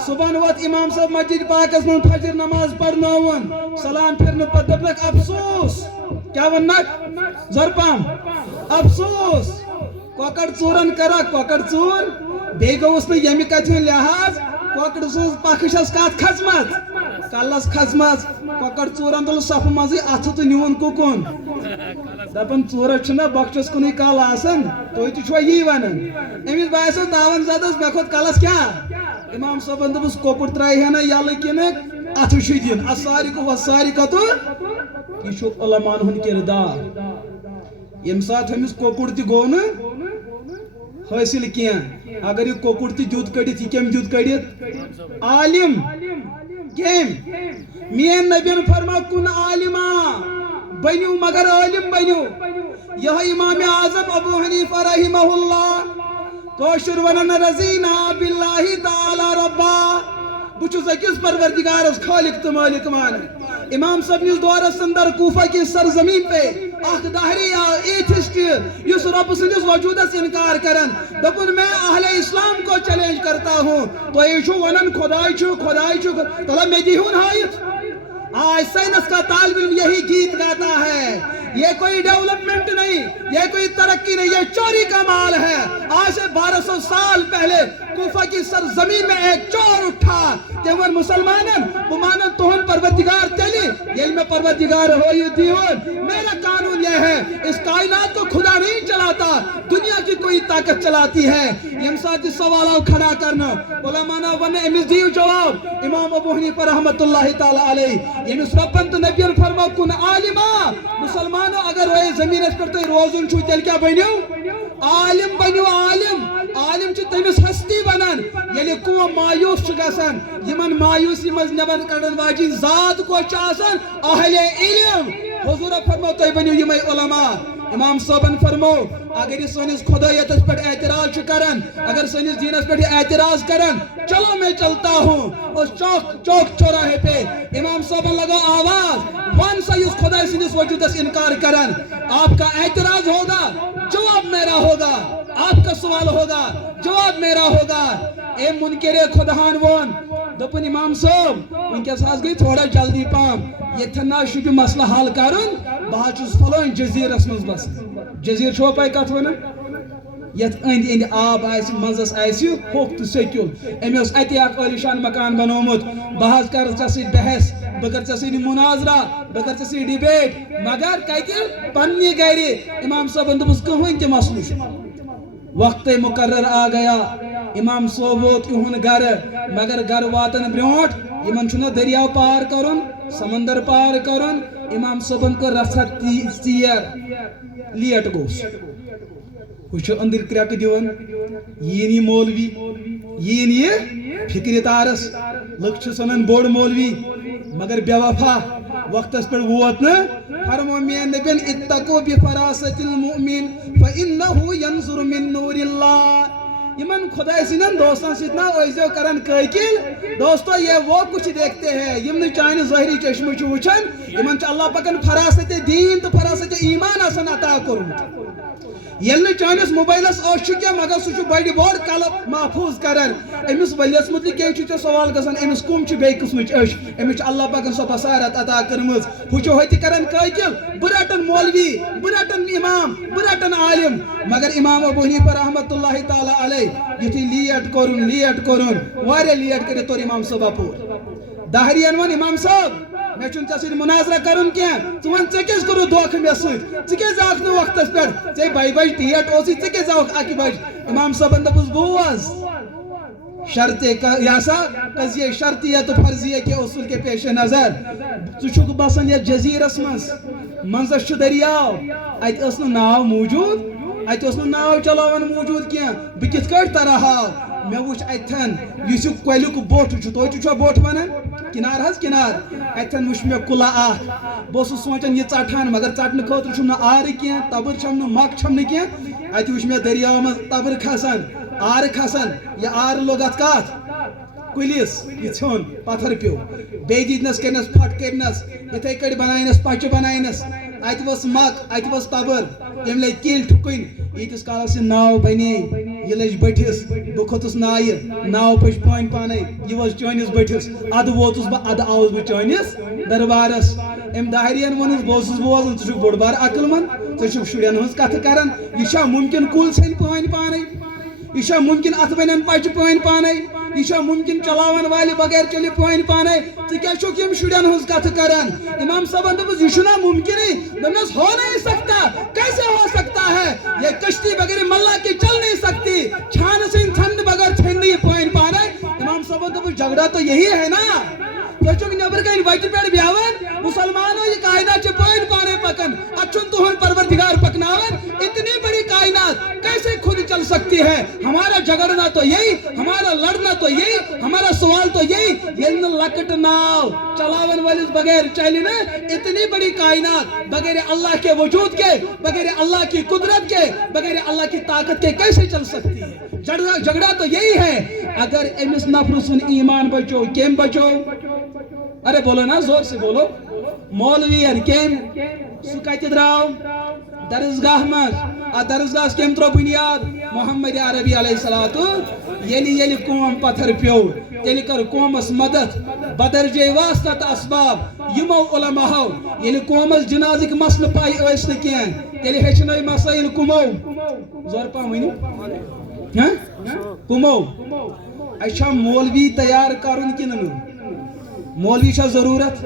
صبح وات امام صاحب مسجد پاکس من فجر نماز پڑھناون سلام پھرن پتہ دپنک افسوس کیا ونک زرپام افسوس کوکڑ ژورن کرا کوکڑ ژور بی گوس نہ یمہ کتھ لحاظ کوکڑ سوز پخشس کت کھژمت کلس کھژمت کوکڑ ژورن تل صف مزی اتھ تو نیون کُکُن دپن ژورس چھنا بخشس کُنُے کل آسان تُہۍ تہِ چھوا یی ونان أمِس باسیو تاون زدس مےٚ کھوٚت کلس کیٛاہ امام صٲبن دوٚپُس کۄکُر ترٛایہِ ہا نہ یلہٕ کِنہٕ اتھٕ چھُ دِیُن ساری کتُر یہِ چھُ علماءن ہُنٛد کردار ییٚمہِ ساتہٕ أمِس کۄکُر تہِ گوٚو نہٕ حٲصِل کینٛہہ اگر یہِ کۄکُر تہِ دیُت کٔڑِتھ یہِ کٔمۍ دیُت کٔڑِتھ عالم کٔمۍ میٛٲنۍ نبین فرماو کُن عالما بنیو مگر عالم بنیو یہ امام اعظم ابو حنیفہ رحمہ اللہ کوشر ونن رضینا باللہ تعالی ربا بچس اکس پروردگارس خالق تو مالک مان امام صاحب نس دورس اندر کوفہ کی سرزمین پہ اخ دہری ایتھسٹ اس رب سندس وجودس انکار کرن دپن میں اہل اسلام کو چیلنج کرتا ہوں تو یہ ونن خدائی چھو تلا میں دیہون ہائت آج سائنس کا طالب علم یہی گیت گاتا ہے یہ کوئی ڈیولپمنٹ نہیں یہ کوئی ترقی نہیں یہ چوری کا مال ہے آج سے 1200 سال پہلے کوفہ کی سرزمین میں ایک چور اٹھا تیور مسلمانن بمانن توہن پروردگار تیلی یہ میں پروردگار ہوئی دیون میرا قانون یہ ہے اس کائنات کو خدا نہیں چلاتا دنیا کی کوئی طاقت چلاتی ہے یم ساتھ سوالوں کھڑا کرنا علماء ون امس دیو جواب امام ابو حنیفہ رحمۃ اللہ تعالی علیہ یمس ربن تو نبی فرماو کن عالما مسلمانوں اگر وہ زمین اس پر تو روزن چھو تیل کیا بنیو عالم بنیو عالم چھ تمس ہستی بنان یلی کو مایوس چھ گسان یمن مایوسی مز نبن کڑن واجی ذات کو چاسن اہل علم حضور فرماو تو بنیو یم علماء امام صاحبن فرماو اگر یہ سنس خدایتس پر اعتراض چھ کرن اگر سنس دینس پر اعتراض کرن چلو میں چلتا ہوں اس چوک چوراہے پہ امام صاحبن لگا آواز ون سا اس خدا سنس وجودس انکار کرن آپ کا اعتراض ہوگا جواب میرا ہوگا آپ کا سوال ہوگا جواب میرا ہوگا اے منکر خداہان وون دپن امام صاحب ونکس حظ گئی تھوڑا جلدی پام یتھن شو مسئلہ حل کرن بہت چھس فلون جزیرس مز بس جزیر چھو پائی کت ونن یت اند آب آس مزس آس ہوک تو سیکل امی اس اتی اک عالیشان مکان بنومت بہت کر ژے بحث بہ کر ژے مناظرہ بہ کر ژے ڈیبیٹ مگر کتہ پننی گھر امام صاحبن دپس کہین تہ مسلہ وقت مقرر آ گیا امام صاحب ووت یہن گھر مگر گھر واتن برونٹ یمن چھنا دریاو پار کرن سمندر پار کرن امام صاحبن کو رسد سیر لیٹ گوس وچ اندر کریک دیون یینی مولوی یین یہ فکر تارس لک چھ سنن بوڑ مولوی مگر بے وفا وقتس پر ووت نا فرمو میان نبین اتقو بفراست المؤمن فإنه ينظر من نور اللہ یمن خدا سنن دوستان سیتنا اویزو کرن قیقل دوستو یہ وہ کچھ دیکھتے ہیں یمن چاہنے ظاہری چشم چوچن یمن چا اللہ پاکن فراست دین تو فراست ایمان آسان عطا کرن یل چانس موبائلس کیا مگر سہ بڑ بڑ کلب محفوظ کران امس ولس متعلق کیا سوال گژھان امس کم بے قسمچ امس اللہ پاکن سو بصارت عطا کرمز ہچو ہوتی کران قاقل بہ رٹن مولوی بہ رٹن امام بہ رٹن عالم مگر امام ابو حنیفہ رحمۃ اللہ تعالی علیہ یتھی لیٹ کورن واریاہ لیٹ کر تور امام صاحب اپور دہرین ون امام صاحب میں چھن ژے سۭتۍ مناظرہ کرن کی ژٕ ون ژے کیٛازِ کوٚرُتھ دھوکہٕ مےٚ سۭتۍ ژٕ کیٛازِ آوکھ نہٕ وقتس پٮ۪ٹھ ژے 2 بجہِ ڈیٹ اوسُے ژٕ کیٛازِ آوکھ 1 بجہِ امام صٲبن دوٚپُس بوز شرط یہ سا قضیہ شرطیہ تو فرضیہ کے اصول کے پیش نظر ژٕ چھُکھ بسان یتھ جزیرس منزس چھُ دریاو اتہِ ٲس نہٕ ناو موٗجوٗد اتہِ اوس نہٕ ناو چلاوان موٗجوٗد کینٛہہ بہٕ کِتھ کٲٹھۍ ترٕ ہاو مےٚ وٕچھ اتھن یُس یہِ کۄلیُک بوٚٹھ چھُ توتہِ چھُوا بوٚٹھ ونان کنار حظ کنار اتھن وٕچھ مےٚ کُلہٕ اکھ بہٕ اوسُس سونٛچان یہِ ژٹہان مگر ژٹنہٕ خٲطرٕ چھُم نہٕ آرٕ کینٛہہ تبٕر چھم نہٕ مکھ چھم نہٕ کینٛہہ اتہِ وٕچھ مےٚ دریاو منٛز تبٕر کھسان آرٕ کھسان یہِ آرٕ لوٚگ اتھ کتھ کُلِس یہِ ژھیوٚن پتھر پیوٚو بیٚیہِ دِتنس کٔرنس پھٹ کٔرنس یِتھے کٲٹھۍ بناینس پچہِ بناینس اتہِ ؤژھ مکھ اتہِ ؤژھ تبٕر تٔمۍ لٔگۍ کِلۍ ٹھُکٕنۍ ییٖتِس کالس یہِ ناو بنے یہِ لٔج بٔٹھِس بہٕ کھوٚتُس نایہِ ناو پٔچ پٲنۍ پانے یہِ ؤژھ چٲنِس بٔٹھِس ادٕ ووتُس بہٕ ادٕ آوُس بہٕ چٲنِس دربارس أمۍ داہرین ووٚنُس بہٕ اوسُس بوزان ژٕ چھُکھ بوٚڑ بار عقل منٛد ژٕ چھُکھ شُرٮ۪ن ہٕنٛز کتھٕ کران یہِ چھا مُمکِن کُل ژھیٚنہِ پٲنۍ پانے یہ چھا ممکن اتھ بنن پچہِ پٲنۍ پانے یہ چھا ممکن چلاون والہِ بغیر چلہِ پٲنۍ پانے ژٕ کیٛاہ چھُکھ یِم شُرٮ۪ن ہٕنٛز کتھٕ کران امام صٲبن دوٚپُس یہِ چھُنہ ممکنٕے دوٚپنس ہو نہیں سکتا کیسے ہو سکتا ہے یہ کشتی بغیر ملا کے چل نہیں سکتی چھان سٕنٛدۍ ژھننہٕ بغیر ژھیٚنہِ نہٕ یہِ پٲنۍ پانے امام صٲبن دوٚپُس جھگڑا تو یہی ہے نا تُہۍ چھُکھ نیٚبرٕ کَنۍ وَتہِ پٮ۪ٹھ بیٚہوان مسلمانو یہ کائنات چھِ پٲنۍ پانے پکان اتھ چھُنہٕ تُہُنٛد پروردگار پکناوان اتنی بڑی کائنات کیسے خود چل سکتی ہے ہمارا جھگڑنا تو یہی ہمارا لڑنا تو یہی ہمارا سوال تو یہی ییٚلہِ نہٕ لۄکٕٹ ناو چلاون وٲلِس بغیر چلہِ نا اتنی بڑی کائنات بغیر اللہ کے وجود کے بغیر اللہ کی قدرت کے بغیر اللہ کی طاقت کے کیسے چل سکتی ہے جھگڑا تو یہی ہے اگر امس نفر سن ایمان بچو کیم بچو ارے بولو نا زور سے بولو مولوین کیم سہ کتہ درٛاو درسگاہ مز درسگاہ کم ترو بنیاد محمد عربی علیہ الصلوۃ یلی قوم پتھر پیو تیل کر قومس مدد بدرجے واسطہ تو اسباب یمو علماء یلی قومس جنازک مسئلہ پائی ٲسۍ نہٕ کینٛہہ تیل ہیٚچھنٲے مسائل کمو زور پہم ؤنِو کمو اچھا مولوی تیار کرن کِنہٕ مولوی چھا ضرورت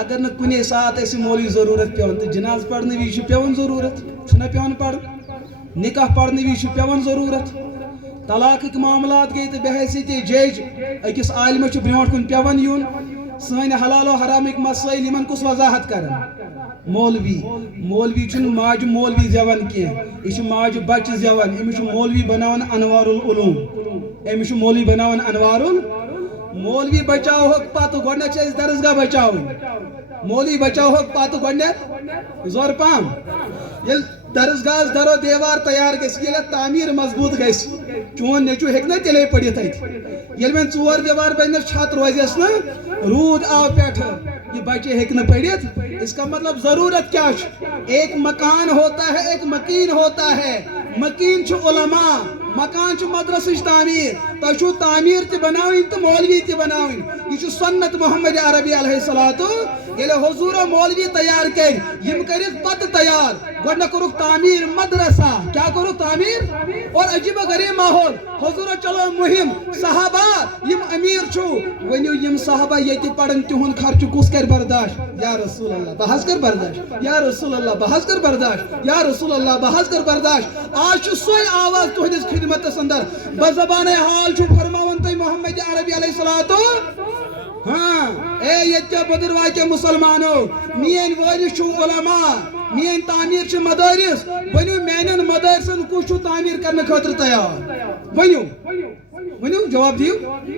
اگر نہ کُنے سات اسہِ مولوی ضرورت پیوان تو جناز پڑھنے وز چھُ پیوان ضرورت چھُنہ پیوان پڑھن نکاح پڑھنے وز چھُ پیوان ضرورت طلاقٕکۍ معاملات گٔے تہٕ بحیثیت جج أکِس عالمس چھُ برونٛٹھ کُن پیوان یُن سٲنۍ حلال و حرامٕکۍ مسائل یِمن کُس وضاحت کران مولوی چھُنہٕ ماجہِ مولوی زیوان کینٛہہ یہِ چھُ ماجہِ بچہِ زیوان أمِس چھُ مولوی بناوان انوار العلوم أمِس چھُ مولوی بناوان انوار مولوی بچاوہوکھ پتہٕ گۄڈنٮ۪تھ چھِ أسۍ درسگاہ بچاوٕنۍ مولوی بچاوہوکھ پتہٕ گۄڈنٮ۪تھ زور پہم ییٚلہِ درسگاہس درو دیوار تیار گژھِ ییٚلہِ اتھ تعمیٖر مضبوٗط گژھِ چون نیٚچوٗ ہیٚکہِ نا تیٚلے پٔرِتھ اتہِ ییٚلہِ وۄنۍ 4 دیوار بنٮ۪س چھت روزٮ۪س نہٕ روٗد آو پٮ۪ٹھٕ یہ بچے ہیٚکہِ نہٕ پٔرِتھ اس کا مطلب ضرورت کیا چھُ ایک مکان ہوتا ہے ایک مکین ہوتا ہے مکین چھُ علماء مکان چھُ مدرسٕچ تعمیٖر تۄہہِ چھُو تعمیٖر تہِ بناوٕنۍ تہٕ مولوی تہِ بناوٕنۍ یہِ چھُ سنت محمد عربی علیہ الصلوۃ ییٚلہِ حضوٗرو مولوی تیار کٔرۍ یِم کٔرِکھ پتہٕ تیار گۄڈنٮ۪تھ کوٚرُکھ تعمیٖر مدرسہ کیٛاہ کوٚرُکھ تعمیٖر اور عجیب و غریب ماحول حضوٗرو چلو مُہم صحابہ یِم أمیٖر چھُو ؤنِو یِم صحابہ ییٚتہِ پرن تِہُنٛد خرچہٕ کُس کرِ برداشت یا رسول اللہ بہٕ حظ کر برداشت یا رسول اللہ بہٕ حظ کر برداشت یا رسول اللہ بہٕ حظ کر برداشت آز چھُ سُے آواز تُہنٛدِس خدمتس اندر بزبانِ حال چھُ فرماوان تُہۍ محمد عربی علیہ الصلوۃ ہاں اے ییٚتہِ بٔدٕروار کے مسلمانو میٲنۍ وٲرِث چھُو علماء میٲنۍ تعمیٖر چھِ مدارس ؤنِو میانٮ۪ن مدارسن کُس چھُ تعمیٖر کرنہٕ خٲطرٕ تیار ؤنِو جواب دِیِو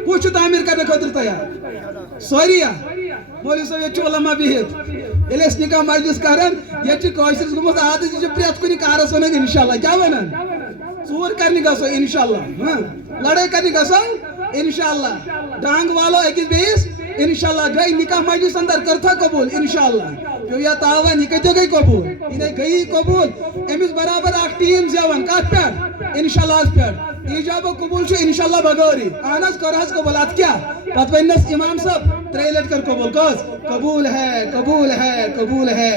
کُس چھُ تعمیٖر کرنہٕ خٲطرٕ تیار سٲری مولوی صٲب ییٚتہِ چھُ علماء بِہِتھ ییٚلہِ أسۍ نکاح مجلس کران ییٚتہِ چھِ کٲشرِس گوٚمُت عادت یہِ چھِ پرٛٮ۪تھ کُنہِ کارس ونان انشاء اللہ کیٛاہ ونان ژوٗر کرنہِ گژھو انشاء اللہ لڑٲے کرنہِ گژھو انشاء اللہ ڈانگ والو أکِس بیٚیِس انشاء اللہ گٔے نکاح مجلس اندر کٔرتھا قبوٗل انشاء اللہ پیو یا تاون یہ کتو گئی قبول یہ گئی قبول امس برابر اخ ٹیم زیون کت پہ انشاءاللہ پہ ایجاب قبول چھ انشاءاللہ بغوری اہن حظ کر حظ قبول ات کیا پتہ ونس امام صاحب 3 لٹ کر قبول کس قبول ہے قبول ہے قبول ہے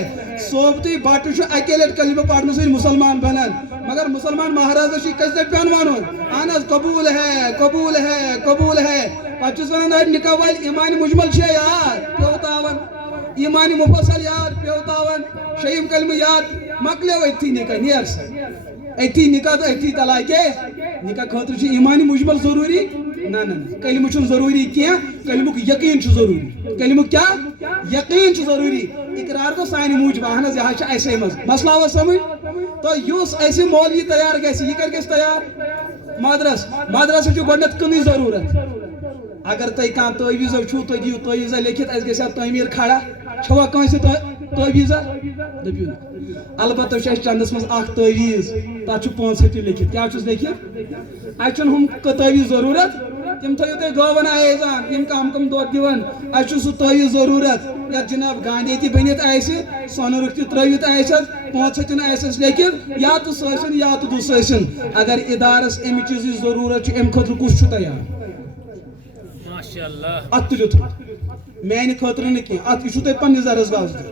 صوبتی بٹ چھ اکی لٹ کلمہ پڑھنے سے مسلمان بنن مگر مسلمان مہاراجا چھ کس لٹ پیون ونن اہن حظ قبول ہے قبول ہے قبول ہے پتہ ونن نکاح وال ایمان مجمل چھ یاد پیو تاون ایمان مفصل یاد پیو تاون شیم کلمہ یاد مکلیو ایتھی نکاح نیر سے ایتھی نکاح تو ایتھی طلاق نکاح خاطر چھ ایمان مجمل ضروری نہ کلمہ چھ ضروری کیا کلمہ یقین چھ ضروری کلمہ کیا یقین چھ ضروری اقرار تو سانہ موجب اہن حظ یہ ایسے مسئلہ آوا سمجھ تو یس ایسے مولوی تیار گژھِ یہ کر گژھِ تیار مدرسہ چھ گۄڈنیتھ کٕنٕچ ضروٗرت اگر تُہۍ کانٛہہ تعویٖزا چھُو تُہۍ دِیِو تعویٖزا لیکھِتھ اَسہِ گژھِ ہا تعمیٖر کھڑا چھوا کٲنٛسہِ تعویٖزا دٔپِو نہٕ البتہ چھُ اَسہِ چندس منٛز اکھ تعویٖز تتھ چھُ 500 لیکھِتھ کیٛاہ چھُس لیکھِتھ اَسہِ چھُنہٕ ہُم تعویٖز ضروٗرت تِم تھٲیِو تُہۍ گٲون آیزان یِم کم دۄد دِوان اَسہِ چھُ سُہ تعویٖز ضروٗرت یتھ جناب گاندھی تہِ بٔنِتھ آسہِ سۄنہٕ رُکھ تہِ ترٲوِتھ آسٮ۪س 500 آسٮ۪س لیکھِتھ یا تہٕ سُہ ٲسِن یا تہٕ دُس ٲسِن اگر ادارس امہِ چیٖزٕچ ضروٗرت چھِ امہِ خٲطرٕ کُس چھُ تیار ات تُلِو تھوٚد میانہِ خٲطرٕ نہٕ کینٛہہ ات یہِ چھُو تۄہہِ پننہِ زرس گاس دیُن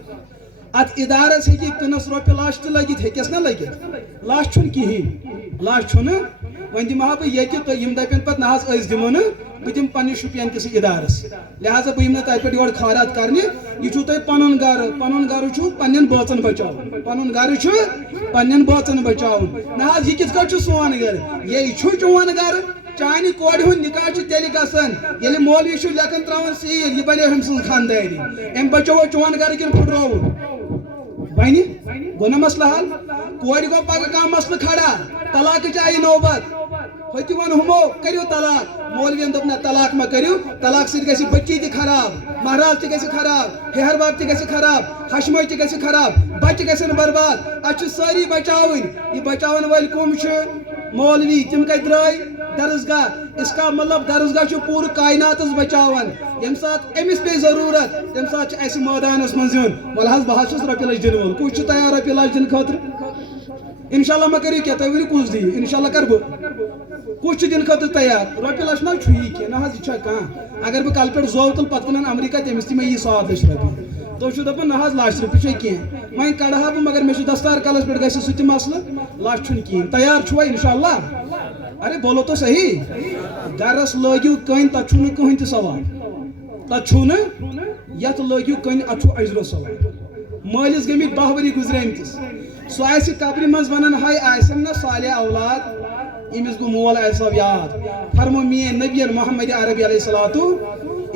ات ادارس ہیٚکہِ کٕنس رۄپیہِ لچھ تہِ لٔگِتھ ہیٚکٮ۪س نا لٔگِتھ لچھ چھُنہٕ کِہیٖنۍ لچھ چھُنہٕ وۄنۍ دِمہٕ ہا بہٕ ییٚتہِ تہٕ یِم دپن پتہٕ نہ حظ أسۍ دِمو نہٕ بہٕ دِمہٕ پننہِ شُپین کِس ادارس لہذا بہٕ یِمہٕ نہٕ تتہِ پٮ۪ٹھ یورٕ خٲرات کرنہِ یہِ چھُو تۄہہِ پنُن گرٕ چھُو پننٮ۪ن بٲژن بچاوُن پنُن گرٕ چھُ پننٮ۪ن بٲژن بچاوُن نہ حظ یہِ کِتھ کٲٹھۍ چھُ سون گرٕ یہِ چھُ چون گرٕ چانہِ کورِ ہُنٛد نکاح چھُ تیٚلہِ گژھان ییٚلہِ مولوی چھُ لیکھن تراوان سیٖل یہِ بنیو أمۍ سٕنٛز خاندٲری أمۍ بچوو چون گرٕ کِنہٕ پھُٹرووُن بنہِ گوٚو نا مسلہٕ حل کورِ گوٚو پگہہ کانٛہہ مسلہٕ کھڑا طلاقٕچ آیہِ نوبت ہوٚتہِ ووٚن ہُمو کٔرِو طلاق مولوین دوٚپ نہ طلاق مہ کٔرِو طلاق سۭتۍ گژھِ بچی تہِ خراب مہراز تہِ گژھِ خراب ہیہر باب تہِ گژھِ خراب ہشمٲے تہِ گژھِ خراب بچہِ گژھن برباد اَسہِ چھِ سٲری بچاوٕنۍ یہِ بچاون وٲلۍ کٕم چھِ مولوی تِم کتہِ درٛاے درسگاہ اس کا مطلب درسگاہ چھُ پوٗرٕ کایناتس بچاوان ییٚمہِ ساتہٕ أمِس پیٚیہِ ضروٗرت تمہِ ساتہٕ چھُ اَسہِ مٲدانس منٛز یُن وَلہٕ حظ بہٕ حظ چھُس رۄپیہِ لچھ دِنہٕ وول کُس چھُ تیار رۄپیہِ لچھ دِنہٕ خٲطرٕ انشاءاللہ ما کٔرِو کینٛہہ تُہۍ ؤنِو کُس دِیِو انشاءاللہ کر بہٕ کُس چھُ دِنہٕ خٲطرٕ تیار رۄپیہِ لچھ نہ چھُ یی کینٛہہ نہ حظ یہِ چھا کانٛہہ اگر بہٕ کلہٕ پٮ۪ٹھ زوٚو تُلہٕ پتہٕ کٕنن امریکہ تٔمِس تہِ مےٚ یی 100 لچھ رۄپیہِ تُہۍ چھِو دپان نہ حظ لچھ رۄپیہِ چھے کینٛہہ وۄنۍ کڑٕ ہا بہٕ مگر مےٚ چھُ دستار کلس پٮ۪ٹھ گژھِ سُہ تہِ مسلہٕ لچھ چھُنہٕ کِہیٖنۍ تیار چھُوا انشاءاللہ ارے بولو تو صحیح گرس لٲگِو کٔنۍ تتھ چھُنہٕ کٕہٕنۍ تہِ سوال تتھ چھُنہٕ یتھ لٲگِو کٔنۍ اتھ چھُ اجرو سوال مٲلِس گٔمٕتۍ 10 ؤری گُزریمتِس سُہ آسہِ قبرِ منٛز ونان ہاے آسن نہ صالح اولاد ییٚمِس گوٚو مول آسہِ یاد فرمو میٲنۍ نبیَن محمد عربی علیہ الصلاتُ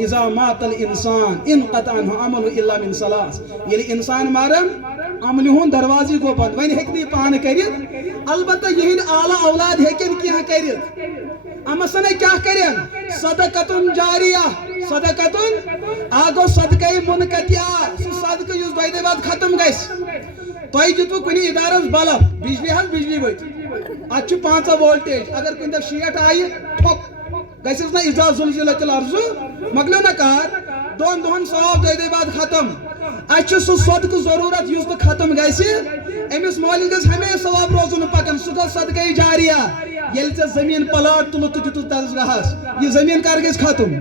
اذا مات الانسان انقطع عنه عمله الا من ثلاث ییٚلہِ انسان مرن عملہِ ہُنٛد دروازٕ گوٚو بنٛد وۄنۍ ہیٚکہِ نہٕ یہِ پانہٕ کٔرِتھ البتہ یِہٕنٛدۍ اعلیٰ اولاد ہیٚکن کینٛہہ کٔرِتھ اما سنہ کیٛاہ کرن صدقتُن جاریہ صدقتُن اکھ گوٚو صدقے منقطع سُہ صدقہٕ یُس دۄیہِ دۄہہِ بعد ختم گژھِ تۄہہِ دِتوٕ کُنہِ ادارس بلب بجلی حظ بجلی ؤتھۍ اتھ چھُ 5 وولٹیج اگر کُنہِ دۄہ 60 آیہِ ٹھۄپ گژھٮ۪س نا اذا زلزلت الارض مۄکلیو نا کار 2 دۄہن صاف 2 دۄہہِ بعد ختم اَسہِ چھُ سُہ صدقہٕ ضروٗرت یُس نہٕ ختم گژھِ أمِس مٲلِس گژھِ ہمیشہِ ثواب روزُن پکان سُہ گوٚو صدقے جاریہ ییٚلہِ ژےٚ زٔمیٖن پلاٹ تُلُتھ تہٕ دِتُتھ درسگاہس یہِ زٔمیٖن کر گژھِ ختم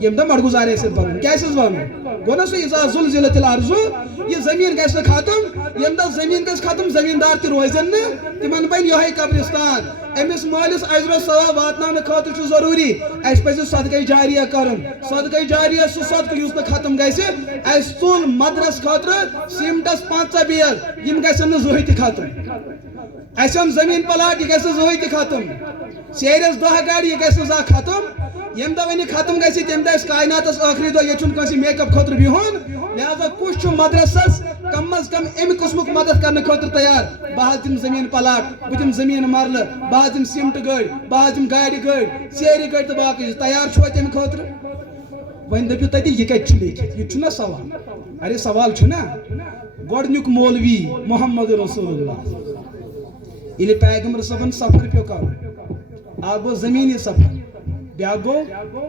ییٚمہِ دۄہ مڑگُزار آسہِ بنُن کیٛاہ آسٮ۪س بنُن گوٚو نا سُہ اذا زلزلت الارض یہِ زٔمیٖن گژھِ نہٕ ختم ییٚمہِ دۄہ زٔمیٖن گژھِ ختم زٔمیٖندار تہِ روزن نہٕ تِمن بنہِ یِہوٚے قبرستان أمِس مٲلِس اجرو ثواب واتناونہٕ خٲطرٕ چھُ ضروٗری اَسہِ پزِ صدقے جاریہ کرُن صدقے جاریہ سُہ صدقہٕ یُس نہٕ ختم گژھِ اَسہِ تُل مدرس خٲطرٕ سیٖمٹس 5 بیگ یِم گژھن نہٕ زٕہٕنۍ تہِ ختم اَسہِ اوٚن زٔمیٖن پلاٹ یہِ گژھِ نہٕ زٕہٕنۍ تہِ ختم سیرٮ۪س 10 گاڑِ یہِ گژھِ نہٕ زانٛہہ ختم ییٚمہِ دۄہ وۄنۍ یہِ ختم گژھِ تمہِ دۄہ آسہِ کایناتس ٲخری دۄہ ییٚتہِ چھُنہٕ کٲنٛسہِ میک اپ خٲطرٕ بِہُن لہذا کُس چھُ مدرسس کم از کم امہِ قٕسمُک مدد کرنہٕ خٲطرٕ تیار بہٕ حظ دِمہٕ زٔمیٖن پلاٹ بہٕ دِمہٕ زٔمیٖن مرلہٕ بہٕ حظ دِمہٕ سیٖمٹہٕ گٲڑۍ بہٕ حظ دِمہٕ گاڑِ گٲڑۍ سیرِ گٲڑۍ تہٕ باقٕے تیار چھُوا تمہِ خٲطرٕ وۄنۍ دٔپِو تتہِ یہِ کتہِ چھُ لیکھِتھ یہِ چھُنہ سوال ارے سوال چھُنہ گۄڈنیُک مولوی محمد رسول اللہ ییٚلہِ پیغمبر صٲبن سفر پیوٚو کرُن اکھ گوٚو زٔمیٖنی سفر بیٛاکھ گوٚو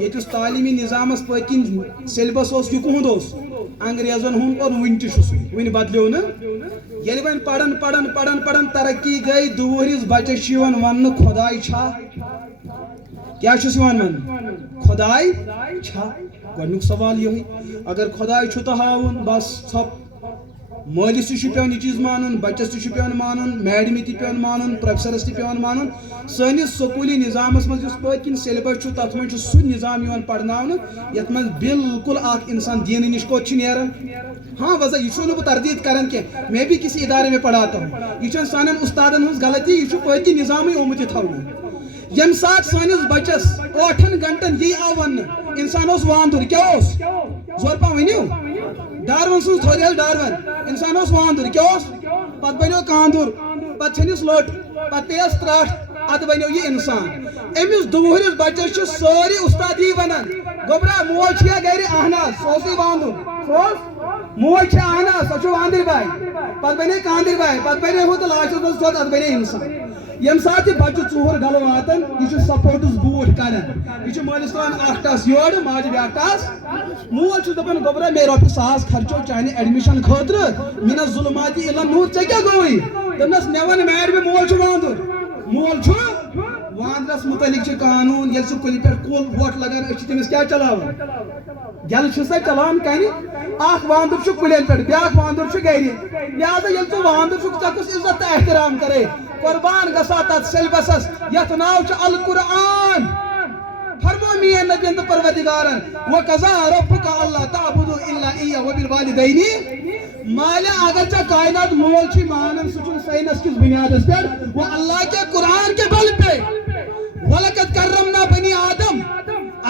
یتس تعلیمی نظامس پتکن سیلبس یہ کہد انگریزن ہند اور ون ون بدلیو نا یل ون پڑھن پڑھن پڑھن پڑھن ترقی گئی دوہرس بچس ون خدائی چھا کیا ون خدائی چھا گۄڈنیُک سوال یہ اگر خدائی چھُ تو ہاون بس ژھۄپ مالس تہ پیوان یہ چیز مان بچس تہ پیوان مان میڈمہ تہ پیوان مان پروفیسرس تہ پیوان مان سٲنِس سکوٗلی نظامس منٛز یُس پٔتۍ کِنۍ سیلبس چھُ تتھ منٛز چھُ سُہ نظام یِوان پرناونہٕ یتھ منٛز بالکل اکھ انسان دیٖنہٕ نِش کوٚت چھُ نیران ہاں وضع یہ چھُنہٕ بہٕ تردید کران کینٛہہ میں بھی کسی ادارے میں پڑھاتا ہوں یہ چھنہٕ سانٮ۪ن استادن ہٕنٛز غلطی یہ چھُ پٔتۍ کِنۍ نظامٕے آمُت یہِ تھاونہٕ ییٚمہِ ساتہٕ سٲنِس بچس 8 گنٹن یی آو وننہٕ انسان اوس واندُر کیٛاہ اوس زور پہم ؤنِو ڈاروَن سٕنٛز تھوٚرِ حظ ڈاروَن انسان اوس واندُر کیٛاہ اوس پتہٕ بنیو کاندُر پتہٕ ژھٕنِس لٔٹ پتہٕ پیٚیس ترٛٹھ ادٕ بنیو یہ انسان أمِس دوہرس بچس چھِ سٲری استاد یی ونان گوٚبرا مول چھُیا گرِ اہن حظ سُہ اوسُے واندُر سُہ اوس مول چھِ اہن حظ سۄ چھُ واندٕر باے پتہٕ بنے کاندٕر باے پتہٕ بنے ہُہ تہٕ لاسٹس منٛز تھوٚد ادٕ بنے انسان ییٚمہِ ساتہٕ یہِ بچہِ ژوٗر گلہٕ واتان یہِ چھُ سپورٹس بوٗٹھ کڑان یہِ چھُ مٲلِس تراوان اکھ ٹس یورٕ ماجہِ بیاکھ ٹس مول چھُ دپان گوٚبرا مے رۄپیہِ 1000 خرچو چانہِ ایڈمِشن خٲطرٕ مِنس ظُلماتی اِلا نوٗر ژےٚ کیٛاہ گوٚوُے دوٚپنس مےٚ ووٚن میڈمہِ مول چھُ واندُر مول چھُ واندرس متعلق چھُ قانوٗن ییٚلہِ سُہ کُلہِ پٮ۪ٹھ کُل وۄٹھ لگان أسۍ چھِ تٔمِس کیٛاہ چلاوان گٮ۪لہٕ چھِ سا چلاوان کنہِ اکھ واندُر چھُ کُلٮ۪ن پٮ۪ٹھ بیاکھ واندُر چھُ گرِ لہذا ییٚلہِ ژٕ واندُر چھُکھ ژےٚ کُس عزت تہٕ احترام کرے قربان گژھا تتھ سیلبسس یتھ ناو چھُ القرآن فرمو میٛٲنۍ نبین تہٕ پروردگارن وَقَضَىٰ رَبُّكَ أَلَّا تَعْبُدُوا إِلَّا إِيَّاهُ وَبِالْوَالِدَيْنِ مالہِ اگر ژےٚ کائنات مول چھُے مانان سُہ چھُنہٕ ساینس کِس بُنیادس پٮ۪ٹھ وہ اللہ کے قرآن کے بل پہ وَلَقَدْ كَرَّمْنَا بَنِي آدم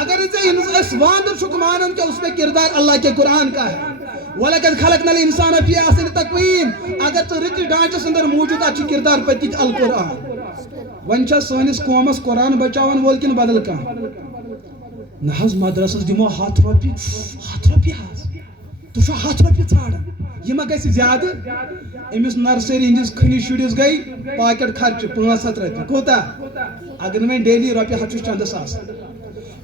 اگر ژےٚ واندُر چھُکھ مانان کہ اس میں کردار اللہ کے قرآن کا ہے وَلَقَدْ خَلَقْنَا الْإِنسَانَ فِي أَحْسَنِ تَقْوِيمٍ اگر ژٕ رٕتِس ڈانچس اندر موجود اتھ چھُ کردار پٔتِج القرآن وۄنۍ چھا سٲنِس قومس قرآن بچاون وول کِنہٕ بدل کانٛہہ نہ حظ مدرسس دِمو 100 رۄپیہِ 100 رۄپیہِ حظ تُہۍ چھُو 100 رۄپیہِ ژھانڈان یہِ ما گژھِ زیادٕ أمِس نرسری ہٕنٛدِس کھٔنِس شُرِس گٔے پاکٮ۪ٹ خرچہٕ 500 رۄپیہِ کوٗتاہ اگر نہٕ وۄنۍ ڈیلی رۄپیہِ 100 چھُس چندس آسان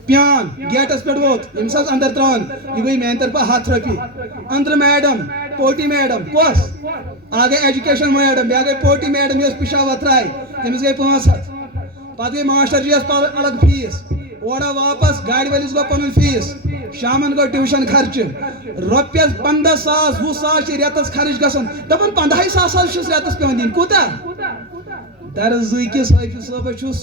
پیان گیٹس پٮ۪ٹھ ووت ییٚمِس حظ اندر ترٛاوان یہِ گٔے میٛانہِ طرفہٕ 100 رۄپیہِ أنٛدرٕ میڈم پوٹی میڈم کۄس اکھ گٔے ایجوکیشن میڈم بیٛاکھ گٔے پوٹی میڈم یۄس پِشا وتھراے تٔمِس گٔے 500 پتہٕ گٔے ماسٹر جِیَس الگ فیٖس اورا واپس گاڑِ وٲلِس گوٚو پنُن فیٖس شامن گوٚو ٹیوٗشن خرچہٕ رۄپیس 15,000 20,000 چھِ رٮ۪تس خرٕچ گژھان دپان 15,000 حظ چھُس رٮ۪تس پٮ۪وان دِنۍ کوٗتاہ درزٕے کِس حٲفِظ صٲبس چھُس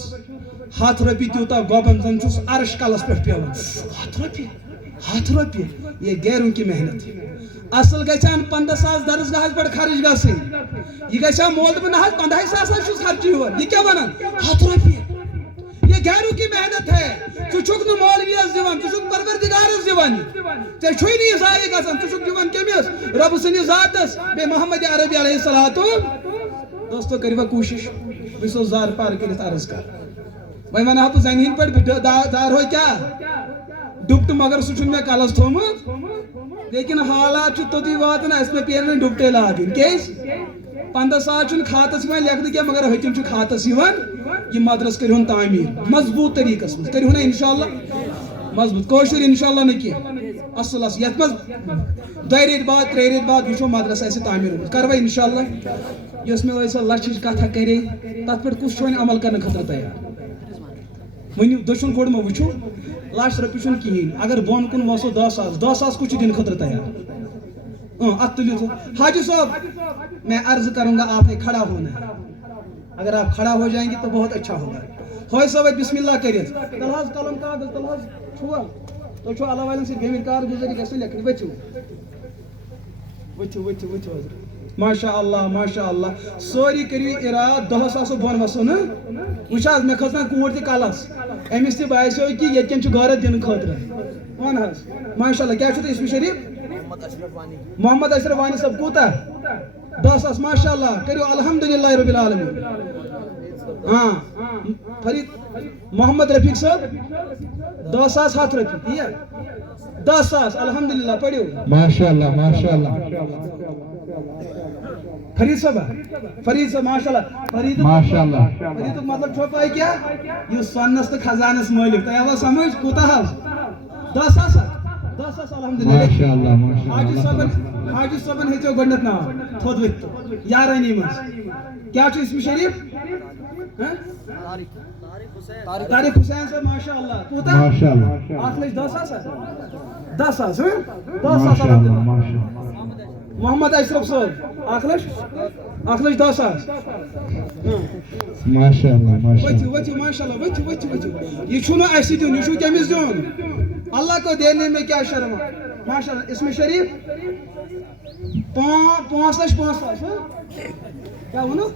100 رۄپیہِ تیوٗتاہ گۄبن زن چھُس عرش کلس پٮ۪ٹھ پیوان 100 رۄپیہِ 100 رۄپیہِ یہ غیروں کی محنت اصل گژھان 15,000 درسگاہس پٮ۪ٹھ خرٕچ گژھٕنۍ یہ گژھِ ہا مول دپان نہ حظ 15,000 حظ چھُس خرچہٕ یور یہ کیٛاہ ونان 100 رۄپیہِ یہ غیروں کی محنت ہے ژٕ چھُکھ نہٕ مولویس دِوان ژٕ چھُکھ پروردگارس دِوان ژےٚ چھُے نہٕ یہِ ضایع گژھان ژٕ چھُکھ دِوان کٔمِس رۄبہٕ سٕنٛدِس ذاتس بیٚیہِ محمد عربی علیہ الصلوٰتُ دوستو کٔرِوا کوٗشش بہٕ چھُسو زار پار کٔرِتھ عرض کران وۄنۍ ونہٕ ہا بہٕ زنہِ ہٕنٛدۍ پٲٹھۍ دارہو کیٛاہ ڈُپٹہٕ مگر سُہ چھُنہٕ مےٚ کلس تھوٚمُت لیکن حالات چھُ توٚتُے واتان اَسہِ مےٚ پیٚیَن وۄنۍ ڈُپٹے لاگٕنۍ کیٛازِ 15,000 چھُنہٕ کھاتس یِوان لیکھنہٕ کینٛہہ مگر ہُتِم چھُ کھاتس یِوان یہِ مدرس کٔرۍہُن تعمیٖر مضبوٗط طریٖقس منٛز کٔرۍہُن انشاءاللہ مضبوٗط کٲشُر انشاءاللہ نہٕ کینٛہہ اصل اصل یتھ منٛز 2 رٮ۪تۍ بعد 3 رٮ۪تۍ بعد وٕچھو مدرس آسہِ تعمیٖر گوٚمُت کروا انشاءاللہ یۄس مےٚ ٲسۍ سۄ لچھِچ کتھا کرے تتھ پٮ۪ٹھ کُس چھُ وۄنۍ عمل کرنہٕ خٲطرٕ تیار ؤنِو دٔچھُن کھوٚڑ مہ وٕچھو 1,00,000 رۄپیہِ چھُنہٕ کِہیٖنۍ اگر بۄن کُن وسو 10,000 کُس چھُ دِنہٕ خٲطرٕ تیار اتھ تُلِو حاجی صٲب میں عرض کروں گا آپ نے کھڑا ہونا ہے اگر آپ کھڑا ہو جائیں گے تو بہت اچھا ہوگا حٲج صٲب بسم اللہ کٔرِتھ تل حظ قلم کاغذ تل حظ چھُوا تُہۍ چھُو اللہ والٮ۪ن سۭتۍ گٔمٕتۍ کارگُزٲری گژھِ نہٕ لیکھٕنۍ ؤتھِو حضرت ماشاء اللہ سٲری کٔرِو اِراد دۄہس آسو بۄن وسو نا وٕچھ حظ مےٚ کھٔژ نا کوٗر تہِ کلس أمِس تہِ باسیو کہِ ییٚتہِ کٮ۪ن چھُ غٲرت دِنہٕ خٲطرٕ وَن حظ ماشاء اللہ کیٛاہ چھُو تۄہہِ اسمِ شریٖف محمد اشرف وانی صٲب کوٗتاہ 10,000 ماشاء اللہ کٔرِو الحمدُاللہ رب العالمین فرید محمد رفیق صٲب 10,100 رۄپیہِ تی 10 ساس الحمدللہ پڑھو ماشاءاللہ ماشاءاللہ فرید صاحب ماشاءاللہ فرید مطلب چھو پائی کیا یہ سونس تو خزانس مالک تو آوا سمجھ کوتا حظ 10 ساس الحمدللہ حاجی صاحبن ہیچو گنڈت ناو تھود ویت یارانی مز کیا چھو اسم شریف طارق حسین صاحب ماشاءاللہ کوتا ماشاءاللہ آخلش 10 ساس 10 ساس الحمدللہ محمد اشرف صاحب آخلش 10 ساس ماشاءاللہ وچو ماشاءاللہ یہ چھو نا ایسی دیون یہ چھو کیمیز دیون اللہ کو دینے میں کیا شرم ہے ماشاءاللہ اسم شریف 5 ساس کیا ونو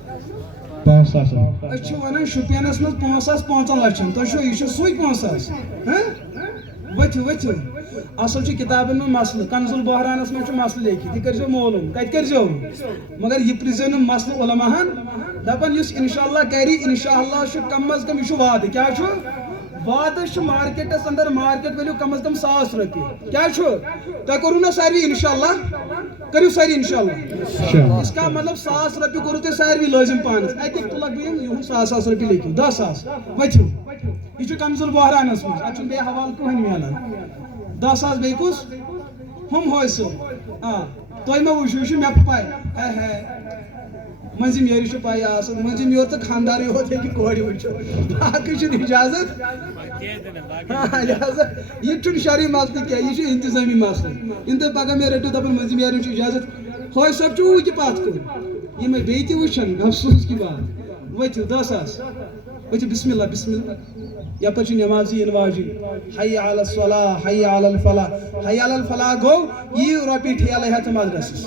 5 ساس اچھو ونن شپینس مز 5 ساس 5 لچھن تو چھو یہ چھو سوئی 5 ساس وچو اصل چھ کتابن میں مسئلہ کنز البحرانس میں چھ مسئلہ لیکھت یہ کرزو معلوم کت کرزو مگر یہ پرزن مسئلہ علماءن دپن یس انشاءاللہ کری انشاءاللہ چھ کم از کم یہ چھ وعدہ کیا چھ وعدہ چھ مارکیٹس اندر مارکیٹ ویلیو کم از کم 100 رۄپیہِ کیا چھ تو کرو نا ساروی انشاءاللہ کریو ساری انشاءاللہ اس کا مطلب 100 رۄپیہِ کرو تُہۍ ساروی لازم پانس اتک تلک بہٕ یِم 100 رۄپیہِ لیکھِو 10 ساس وچھو یہ چھ کنز البحرانس مز اتھ چھ بے حوالہ کٕہٕنۍ میلان 10 ساس بیٚیہِ کُس ہم ہوے سُہ تۄہہِ ما وٕچھو یہِ چھُ مےٚ پاے مٔنٛزِم یورِ چھُ پاے آسان مٔنٛزِم یور تہٕ خانٛدارٕے یوت ہیٚکہِ کورِ وٕچھِتھ باقٕے چھُنہٕ اِجازت لہذا یہ چھُنہٕ شرعی مسلہٕ کینٛہہ یہِ چھُ انتظٲمی مسلہٕ یِم تُہۍ پگاہ مےٚ رٔٹِو دپان مٔنٛزِم یارٮ۪ن چھُ اِجازت ہوے صٲب چھُ وٕتہِ پتھ کُن یِمے بیٚیہِ تہِ وٕچھن افسوس کی بات ؤتھِو 10 ساس ؤتھِو بسم اللہ یپٲرۍ چھِ نٮ۪مازٕ یِنہٕ واجِنۍ حی علی الصلاح حی علی الفلاح حی علی الفلاح گوٚو یِیِو رۄپیہِ ٹھیلہٕ ہٮ۪تھ مدرسس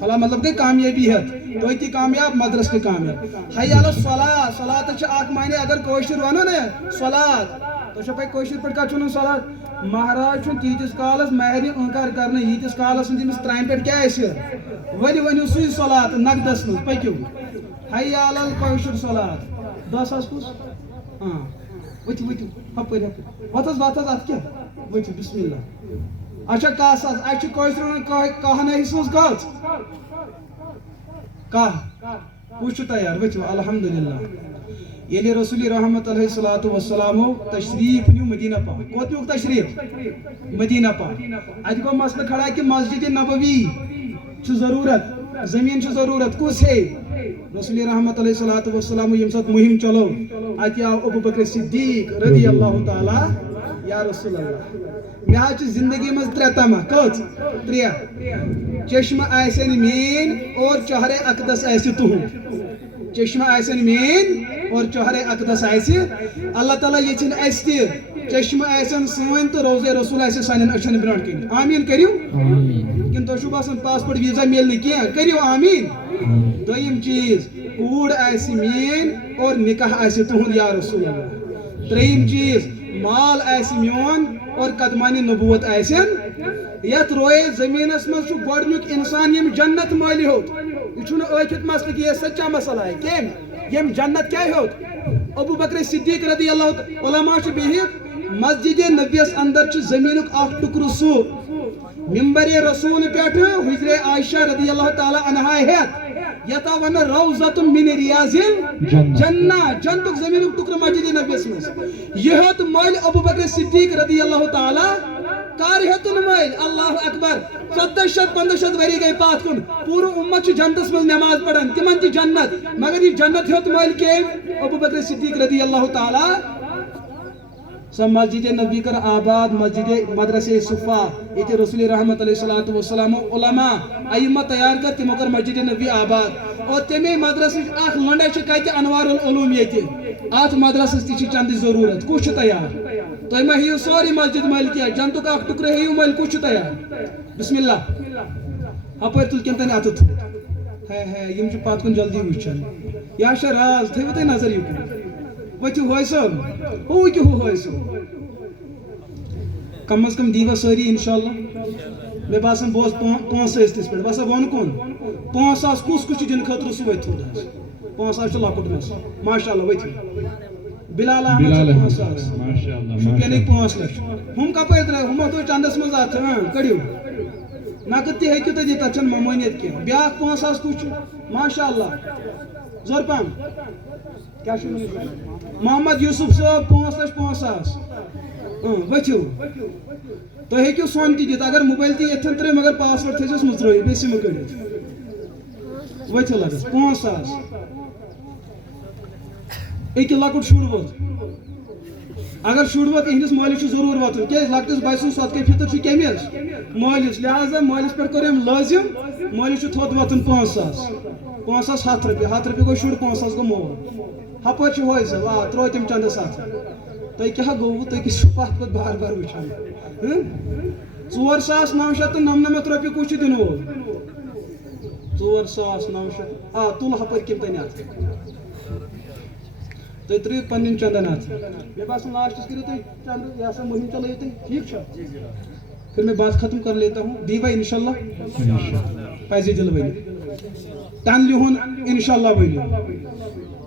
فلاح مطلب گٔے کامیٲبی ہٮ۪تھ تُہۍ تہِ کامیاب مدرس تہِ کامیاب حی علی الصلاح صلاتس چھِ اکھ معنی اگر کٲشُر وَنو نا صلات تۄہہِ چھو پاے کٲشِر پٲٹھۍ کتھ چھُ ونان صلات مہراز چھُنہٕ تیٖتِس کالس مہرِ انکار کرنہٕ ییٖتِس کالس نہٕ تٔمِس ترامہِ پٮ۪ٹھ کیٛاہ آسہِ ؤلِو ؤنِو سُے صلات نقدس منٛز پٔکِو حی علی الکٲشُر صلات 10 ساس کُس ؤتھِو ہپٲرۍ وۄتھ حظ اتھ کیٛاہ ؤتھِو بسم اللہ اچھا 10 ساس اَسہِ چھُ کٲشِر ونان کاہ نٔہِس منٛز کٔژ کاہ کُس چھُ تیار ؤتھِو الحمدللہ ییٚلہِ رسول رحمت علیہ الصلوۃ والسلام تشریف نیو مدینہ پاک کوٚت نیوٗکھ تشریف مدینہ پاک اتہِ گوٚو مسئلہ کھڑا کہ مسجد نبوی چھُ ضروٗرت زٔمیٖن چھُ ضروٗرت کُس ہے رسول رحمت علیہ الصلوۃ والسلام ییٚمہِ ساتہٕ مہم چلو اتہِ آو ابو بکر صدیق رضی اللہ تعالی یا رسول اللہ مےٚ حظ چھِ زندگی منٛز 3 تمہ کٔژ 3 چشمہ آسن مین اور چہرے اقدس آسہِ تُہُنٛد چشمہ آسن مین اور چہرے اقدس آسہِ اللہ تعالیٰ یژھِن اَسہِ تہِ چشمہ آسن سٲنۍ تہٕ روزے رسول آسہِ سانٮ۪ن أچھن برونٛٹھ کِنۍ آمیٖن کٔرِو کِنہٕ تۄہہِ چھُو باسان پاسپورٹ ویٖزا میلہِ نہٕ کینٛہہ کٔرِو آمیٖن دوٚیِم چیٖز کوٗر آسہِ میٲنۍ اور نکاح آسہِ تُہُنٛد یا رسول اللہ ترٛیٚیِم چیٖز مال آسہِ میون اور قدمانہِ نبوت آسن یتھ روئے زمینس منٛز چھُ گۄڈنیُک انسان ییٚمۍ جنت مٲلہِ ہیوٚت یہ چھُنہٕ ٲکھِتھ مسلہٕ کہِ یہِ سچا مسئلہ ہے کٔمۍ ییٚمۍ جنت کیٛاہ ہیوٚت ابو بکر صدیق رضی اللہ علماء چھِ بِہِتھ مسجد نبیس اندر چھُ زمیٖنُک اکھ ٹُکرٕ سُہ ممبر رسول پٮ۪ٹھ حجرے عائشہ رضی اللہ تعالیٰ عنہا ہٮ۪تھ یتھ آو وننہٕ روضۃ من ریاض الجنہ جنتُک زمیٖنُک ٹُکرٕ مسجد نبیس منٛز یہِ ہیوٚت مٔلۍ ابو بکر صدیق رضی اللہ تعالیٰ کر ہیوٚتُن مٔلۍ اللہ اکبر 1400-1500 ؤری گٔے پتھ کُن پوٗرٕ اُمت چھُ جنتس منٛز نٮ۪ماز پران تِمن تہِ جنت مگر یہِ جنت ہیوٚت مٔلۍ کٔمۍ ابو بکر صدیق رضی اللہ تعالیٰ سۄ مسجد نبی کر آباد مسجد مدرسے صفا ییٚتہِ رسول رحمت علیہ الصلوۃ والسلام علماء ائمہ تیار کر تِمو کر مسجد نبی آباد اور تمے مدرسٕچ اکھ لنڈے چھِ کتہِ انوار العلوم ییٚتہِ اتھ مدرسس تہِ چھِ چندٕچ ضروٗرت کُس چھُ تیار تُہۍ ما ہیٚیِو سورُے مسجد مٔلۍ کینٛہہ جنتُک اکھ ٹُکرٕ ہیٚیِو مٔلۍ کُس چھُ تیار بسم اللہ ہپٲرۍ تُل کیٚنٛہہ تانۍ اَتھٕ تھوٚد ہے یِم چھِ پتھ کُن جلدی وٕچھان یہِ چھا راز تھٲیوٕ تُہۍ نظر یُکُن ؤتھِو ہوے صٲب ہُہ کہِ ہُہ ہوے صٲب کم از کم دیوا سٲری انشاءاللہ مےٚ باسان بہٕ اوسُس پونٛسہٕ ٲسۍتِس پٮ۪ٹھ باسان وَن کُن 5 ساس کُس چھُ دِنہٕ خٲطرٕ سُہ ؤتھِ تھوٚد حظ 5 ساس چھُ لۄکُٹ مسلہٕ ماشاء اللہ ؤتھِو بلال بلال احمد احمد 5,000 ماشاء اللہ شوپینک 5 لچھ ہم کپے تر ہم تو چندس مز ات کڑیو نقد تہ ہیکو تہ دت چن ممانیت کی بیاکھ 5,000 کچھ ماشاء اللہ زور پام کیا محمد یوسف صاحب 5,05,000 وچھو تو ہیکو سون تہ دت اگر موبائل تہ یتھن تر مگر پاسورڈ تھیس مترو بے سم کڑیو وچھو لگس 5,000 ایک لکٹ شُر ووت اگر شُر ووت اہندس مٲلِس چھُ ضروٗر واتُن کیازِ لکٹس بچہ سُنٛد صدقے فطر چھُ کٔمِس مٲلِس لہذا مٲلِس پٮ۪ٹھ کوٚر أمۍ لٲزِم مٲلِس چھُ تھوٚد واتُن 5,000 100 رۄپیہِ 100 رۄپیہِ گوٚو شُر 5,000 گوٚو مول ہپٲرۍ چھُ ہوے صٲب آ ترٛوو تٔمۍ چندس اتھ تۄہہِ کیٛاہ گوٚوٕ تُہۍ کیٛاہ چھِو پتھ پتہٕ بار بار وٕچھان 4,999 رۄپیہِ کُس چھُ دِنہٕ وول 4,900 آ تُل ہپٲرۍ کِم تانۍ اتھ تُہۍ ترٛٲیِو پنٕنٮ۪ن چندن اتھ مےٚ باسان لاسٹس کٔرِو تُہۍ چندٕ یہ سا مہم چلٲیِو تُہۍ ٹھیٖک چھا پھر میں بات ختم کر لیتا ہوں دیوا انشاءاللہ پزِ دل ؤنِو تن لِہُن انشاءاللہ ؤنِو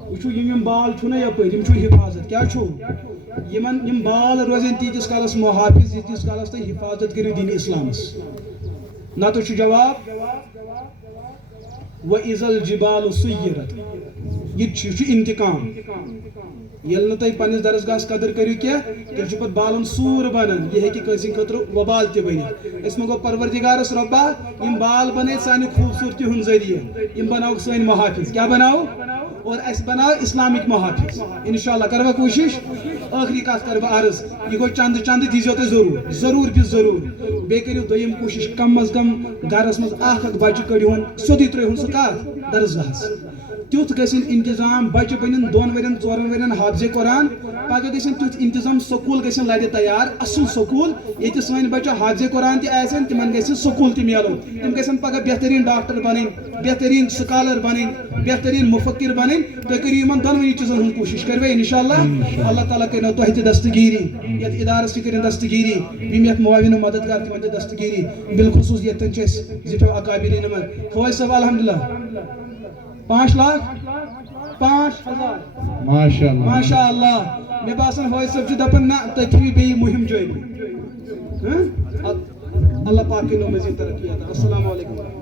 وٕچھو یم بال چھُ نا یپٲرۍ یم چھُ حفاظت کیٛاہ چھُ یم بال روزن تیٖتِس کالس محافظ ییٖتِس کالس تُہۍ حفاظت کٔرِو دین اسلامس نتہٕ چھُ جواب وَإِذَا الْجِبَالُ سُيِّرَتْ یہ چھُ انتقام ییٚلہِ نہٕ تُہۍ پننِس درسگاہس قدر کٔرِو کینٛہہ تیٚلہِ چھُ پتہٕ بالن سوٗر بنان یہِ ہیٚکہِ کٲنٛسہِ ہٕنٛدِ خٲطرٕ وبال تہِ بٔنِتھ أسۍ منٛگو پروردگارس رۄبا یم بال بنٲے سانہِ خوٗبصوٗرتی ہُنٛد ذٔریعہٕ یم بناوُکھ سٲنۍ محافظ کیٛاہ بناو اور اسہِ بناو اسلامِک محافظ انشاءاللہ کروا کوٗشش ٲخری کتھ کرٕ بہٕ عرض یہِ گوٚو چندٕ دیٖزیو تُہۍ ضروٗر ضروٗر بہِ ضروٗر بیٚیہِ کٔرِو دوٚیِم کوٗشش کم از کم گرس منٛز اکھ بچہِ کٔڑۍہوٗن سیوٚدُے ترٛٲیہوٗن سُہ کتھ درسگاہس تیُتھ گژھن انتظام بچہ بنن 2 ؤرین 4 ؤرین حافظے قرآن پگہ گژھن تیُتھ انتظام سکول گژھن لرِ تیار اصل سکول ییٚتہِ سٲنۍ بچہ حافظے قرآن تہِ آسن تمن گژھِ سکول تہِ میلُن تم گژھن پگہ بہترین ڈاکٹر بنٕنۍ بہترین سکالر بنٕنۍ بہترین مفکر بنٕنۍ تُہۍ کٔرِو یِمن دۄنوٕنی چیٖزن ہُنٛد کوٗشش کٔروا انشاءاللہ اللہ تعالیٰ کٔرِنو تۄہہِ تہِ دستگیٖری یتھ ادارس تہِ کٔرِنۍ دستگیٖری یِم یتھ معاون و مددگار تِمن تہِ دستگیٖری بالخصوٗص ییٚتٮ۪ن چھِ أسۍ زِٹھیو اکابرین منٛز فوج صٲب الحمدللہ 5,05,000 ماشاء اللہ مےٚ باسان فوج صٲب چھُ دپان نہ تُہۍ تھٲیِو بیٚیہِ مُہم جٲری اللہ پاک کٔرِنو مزیٖد ترقی عطا السلام علیکم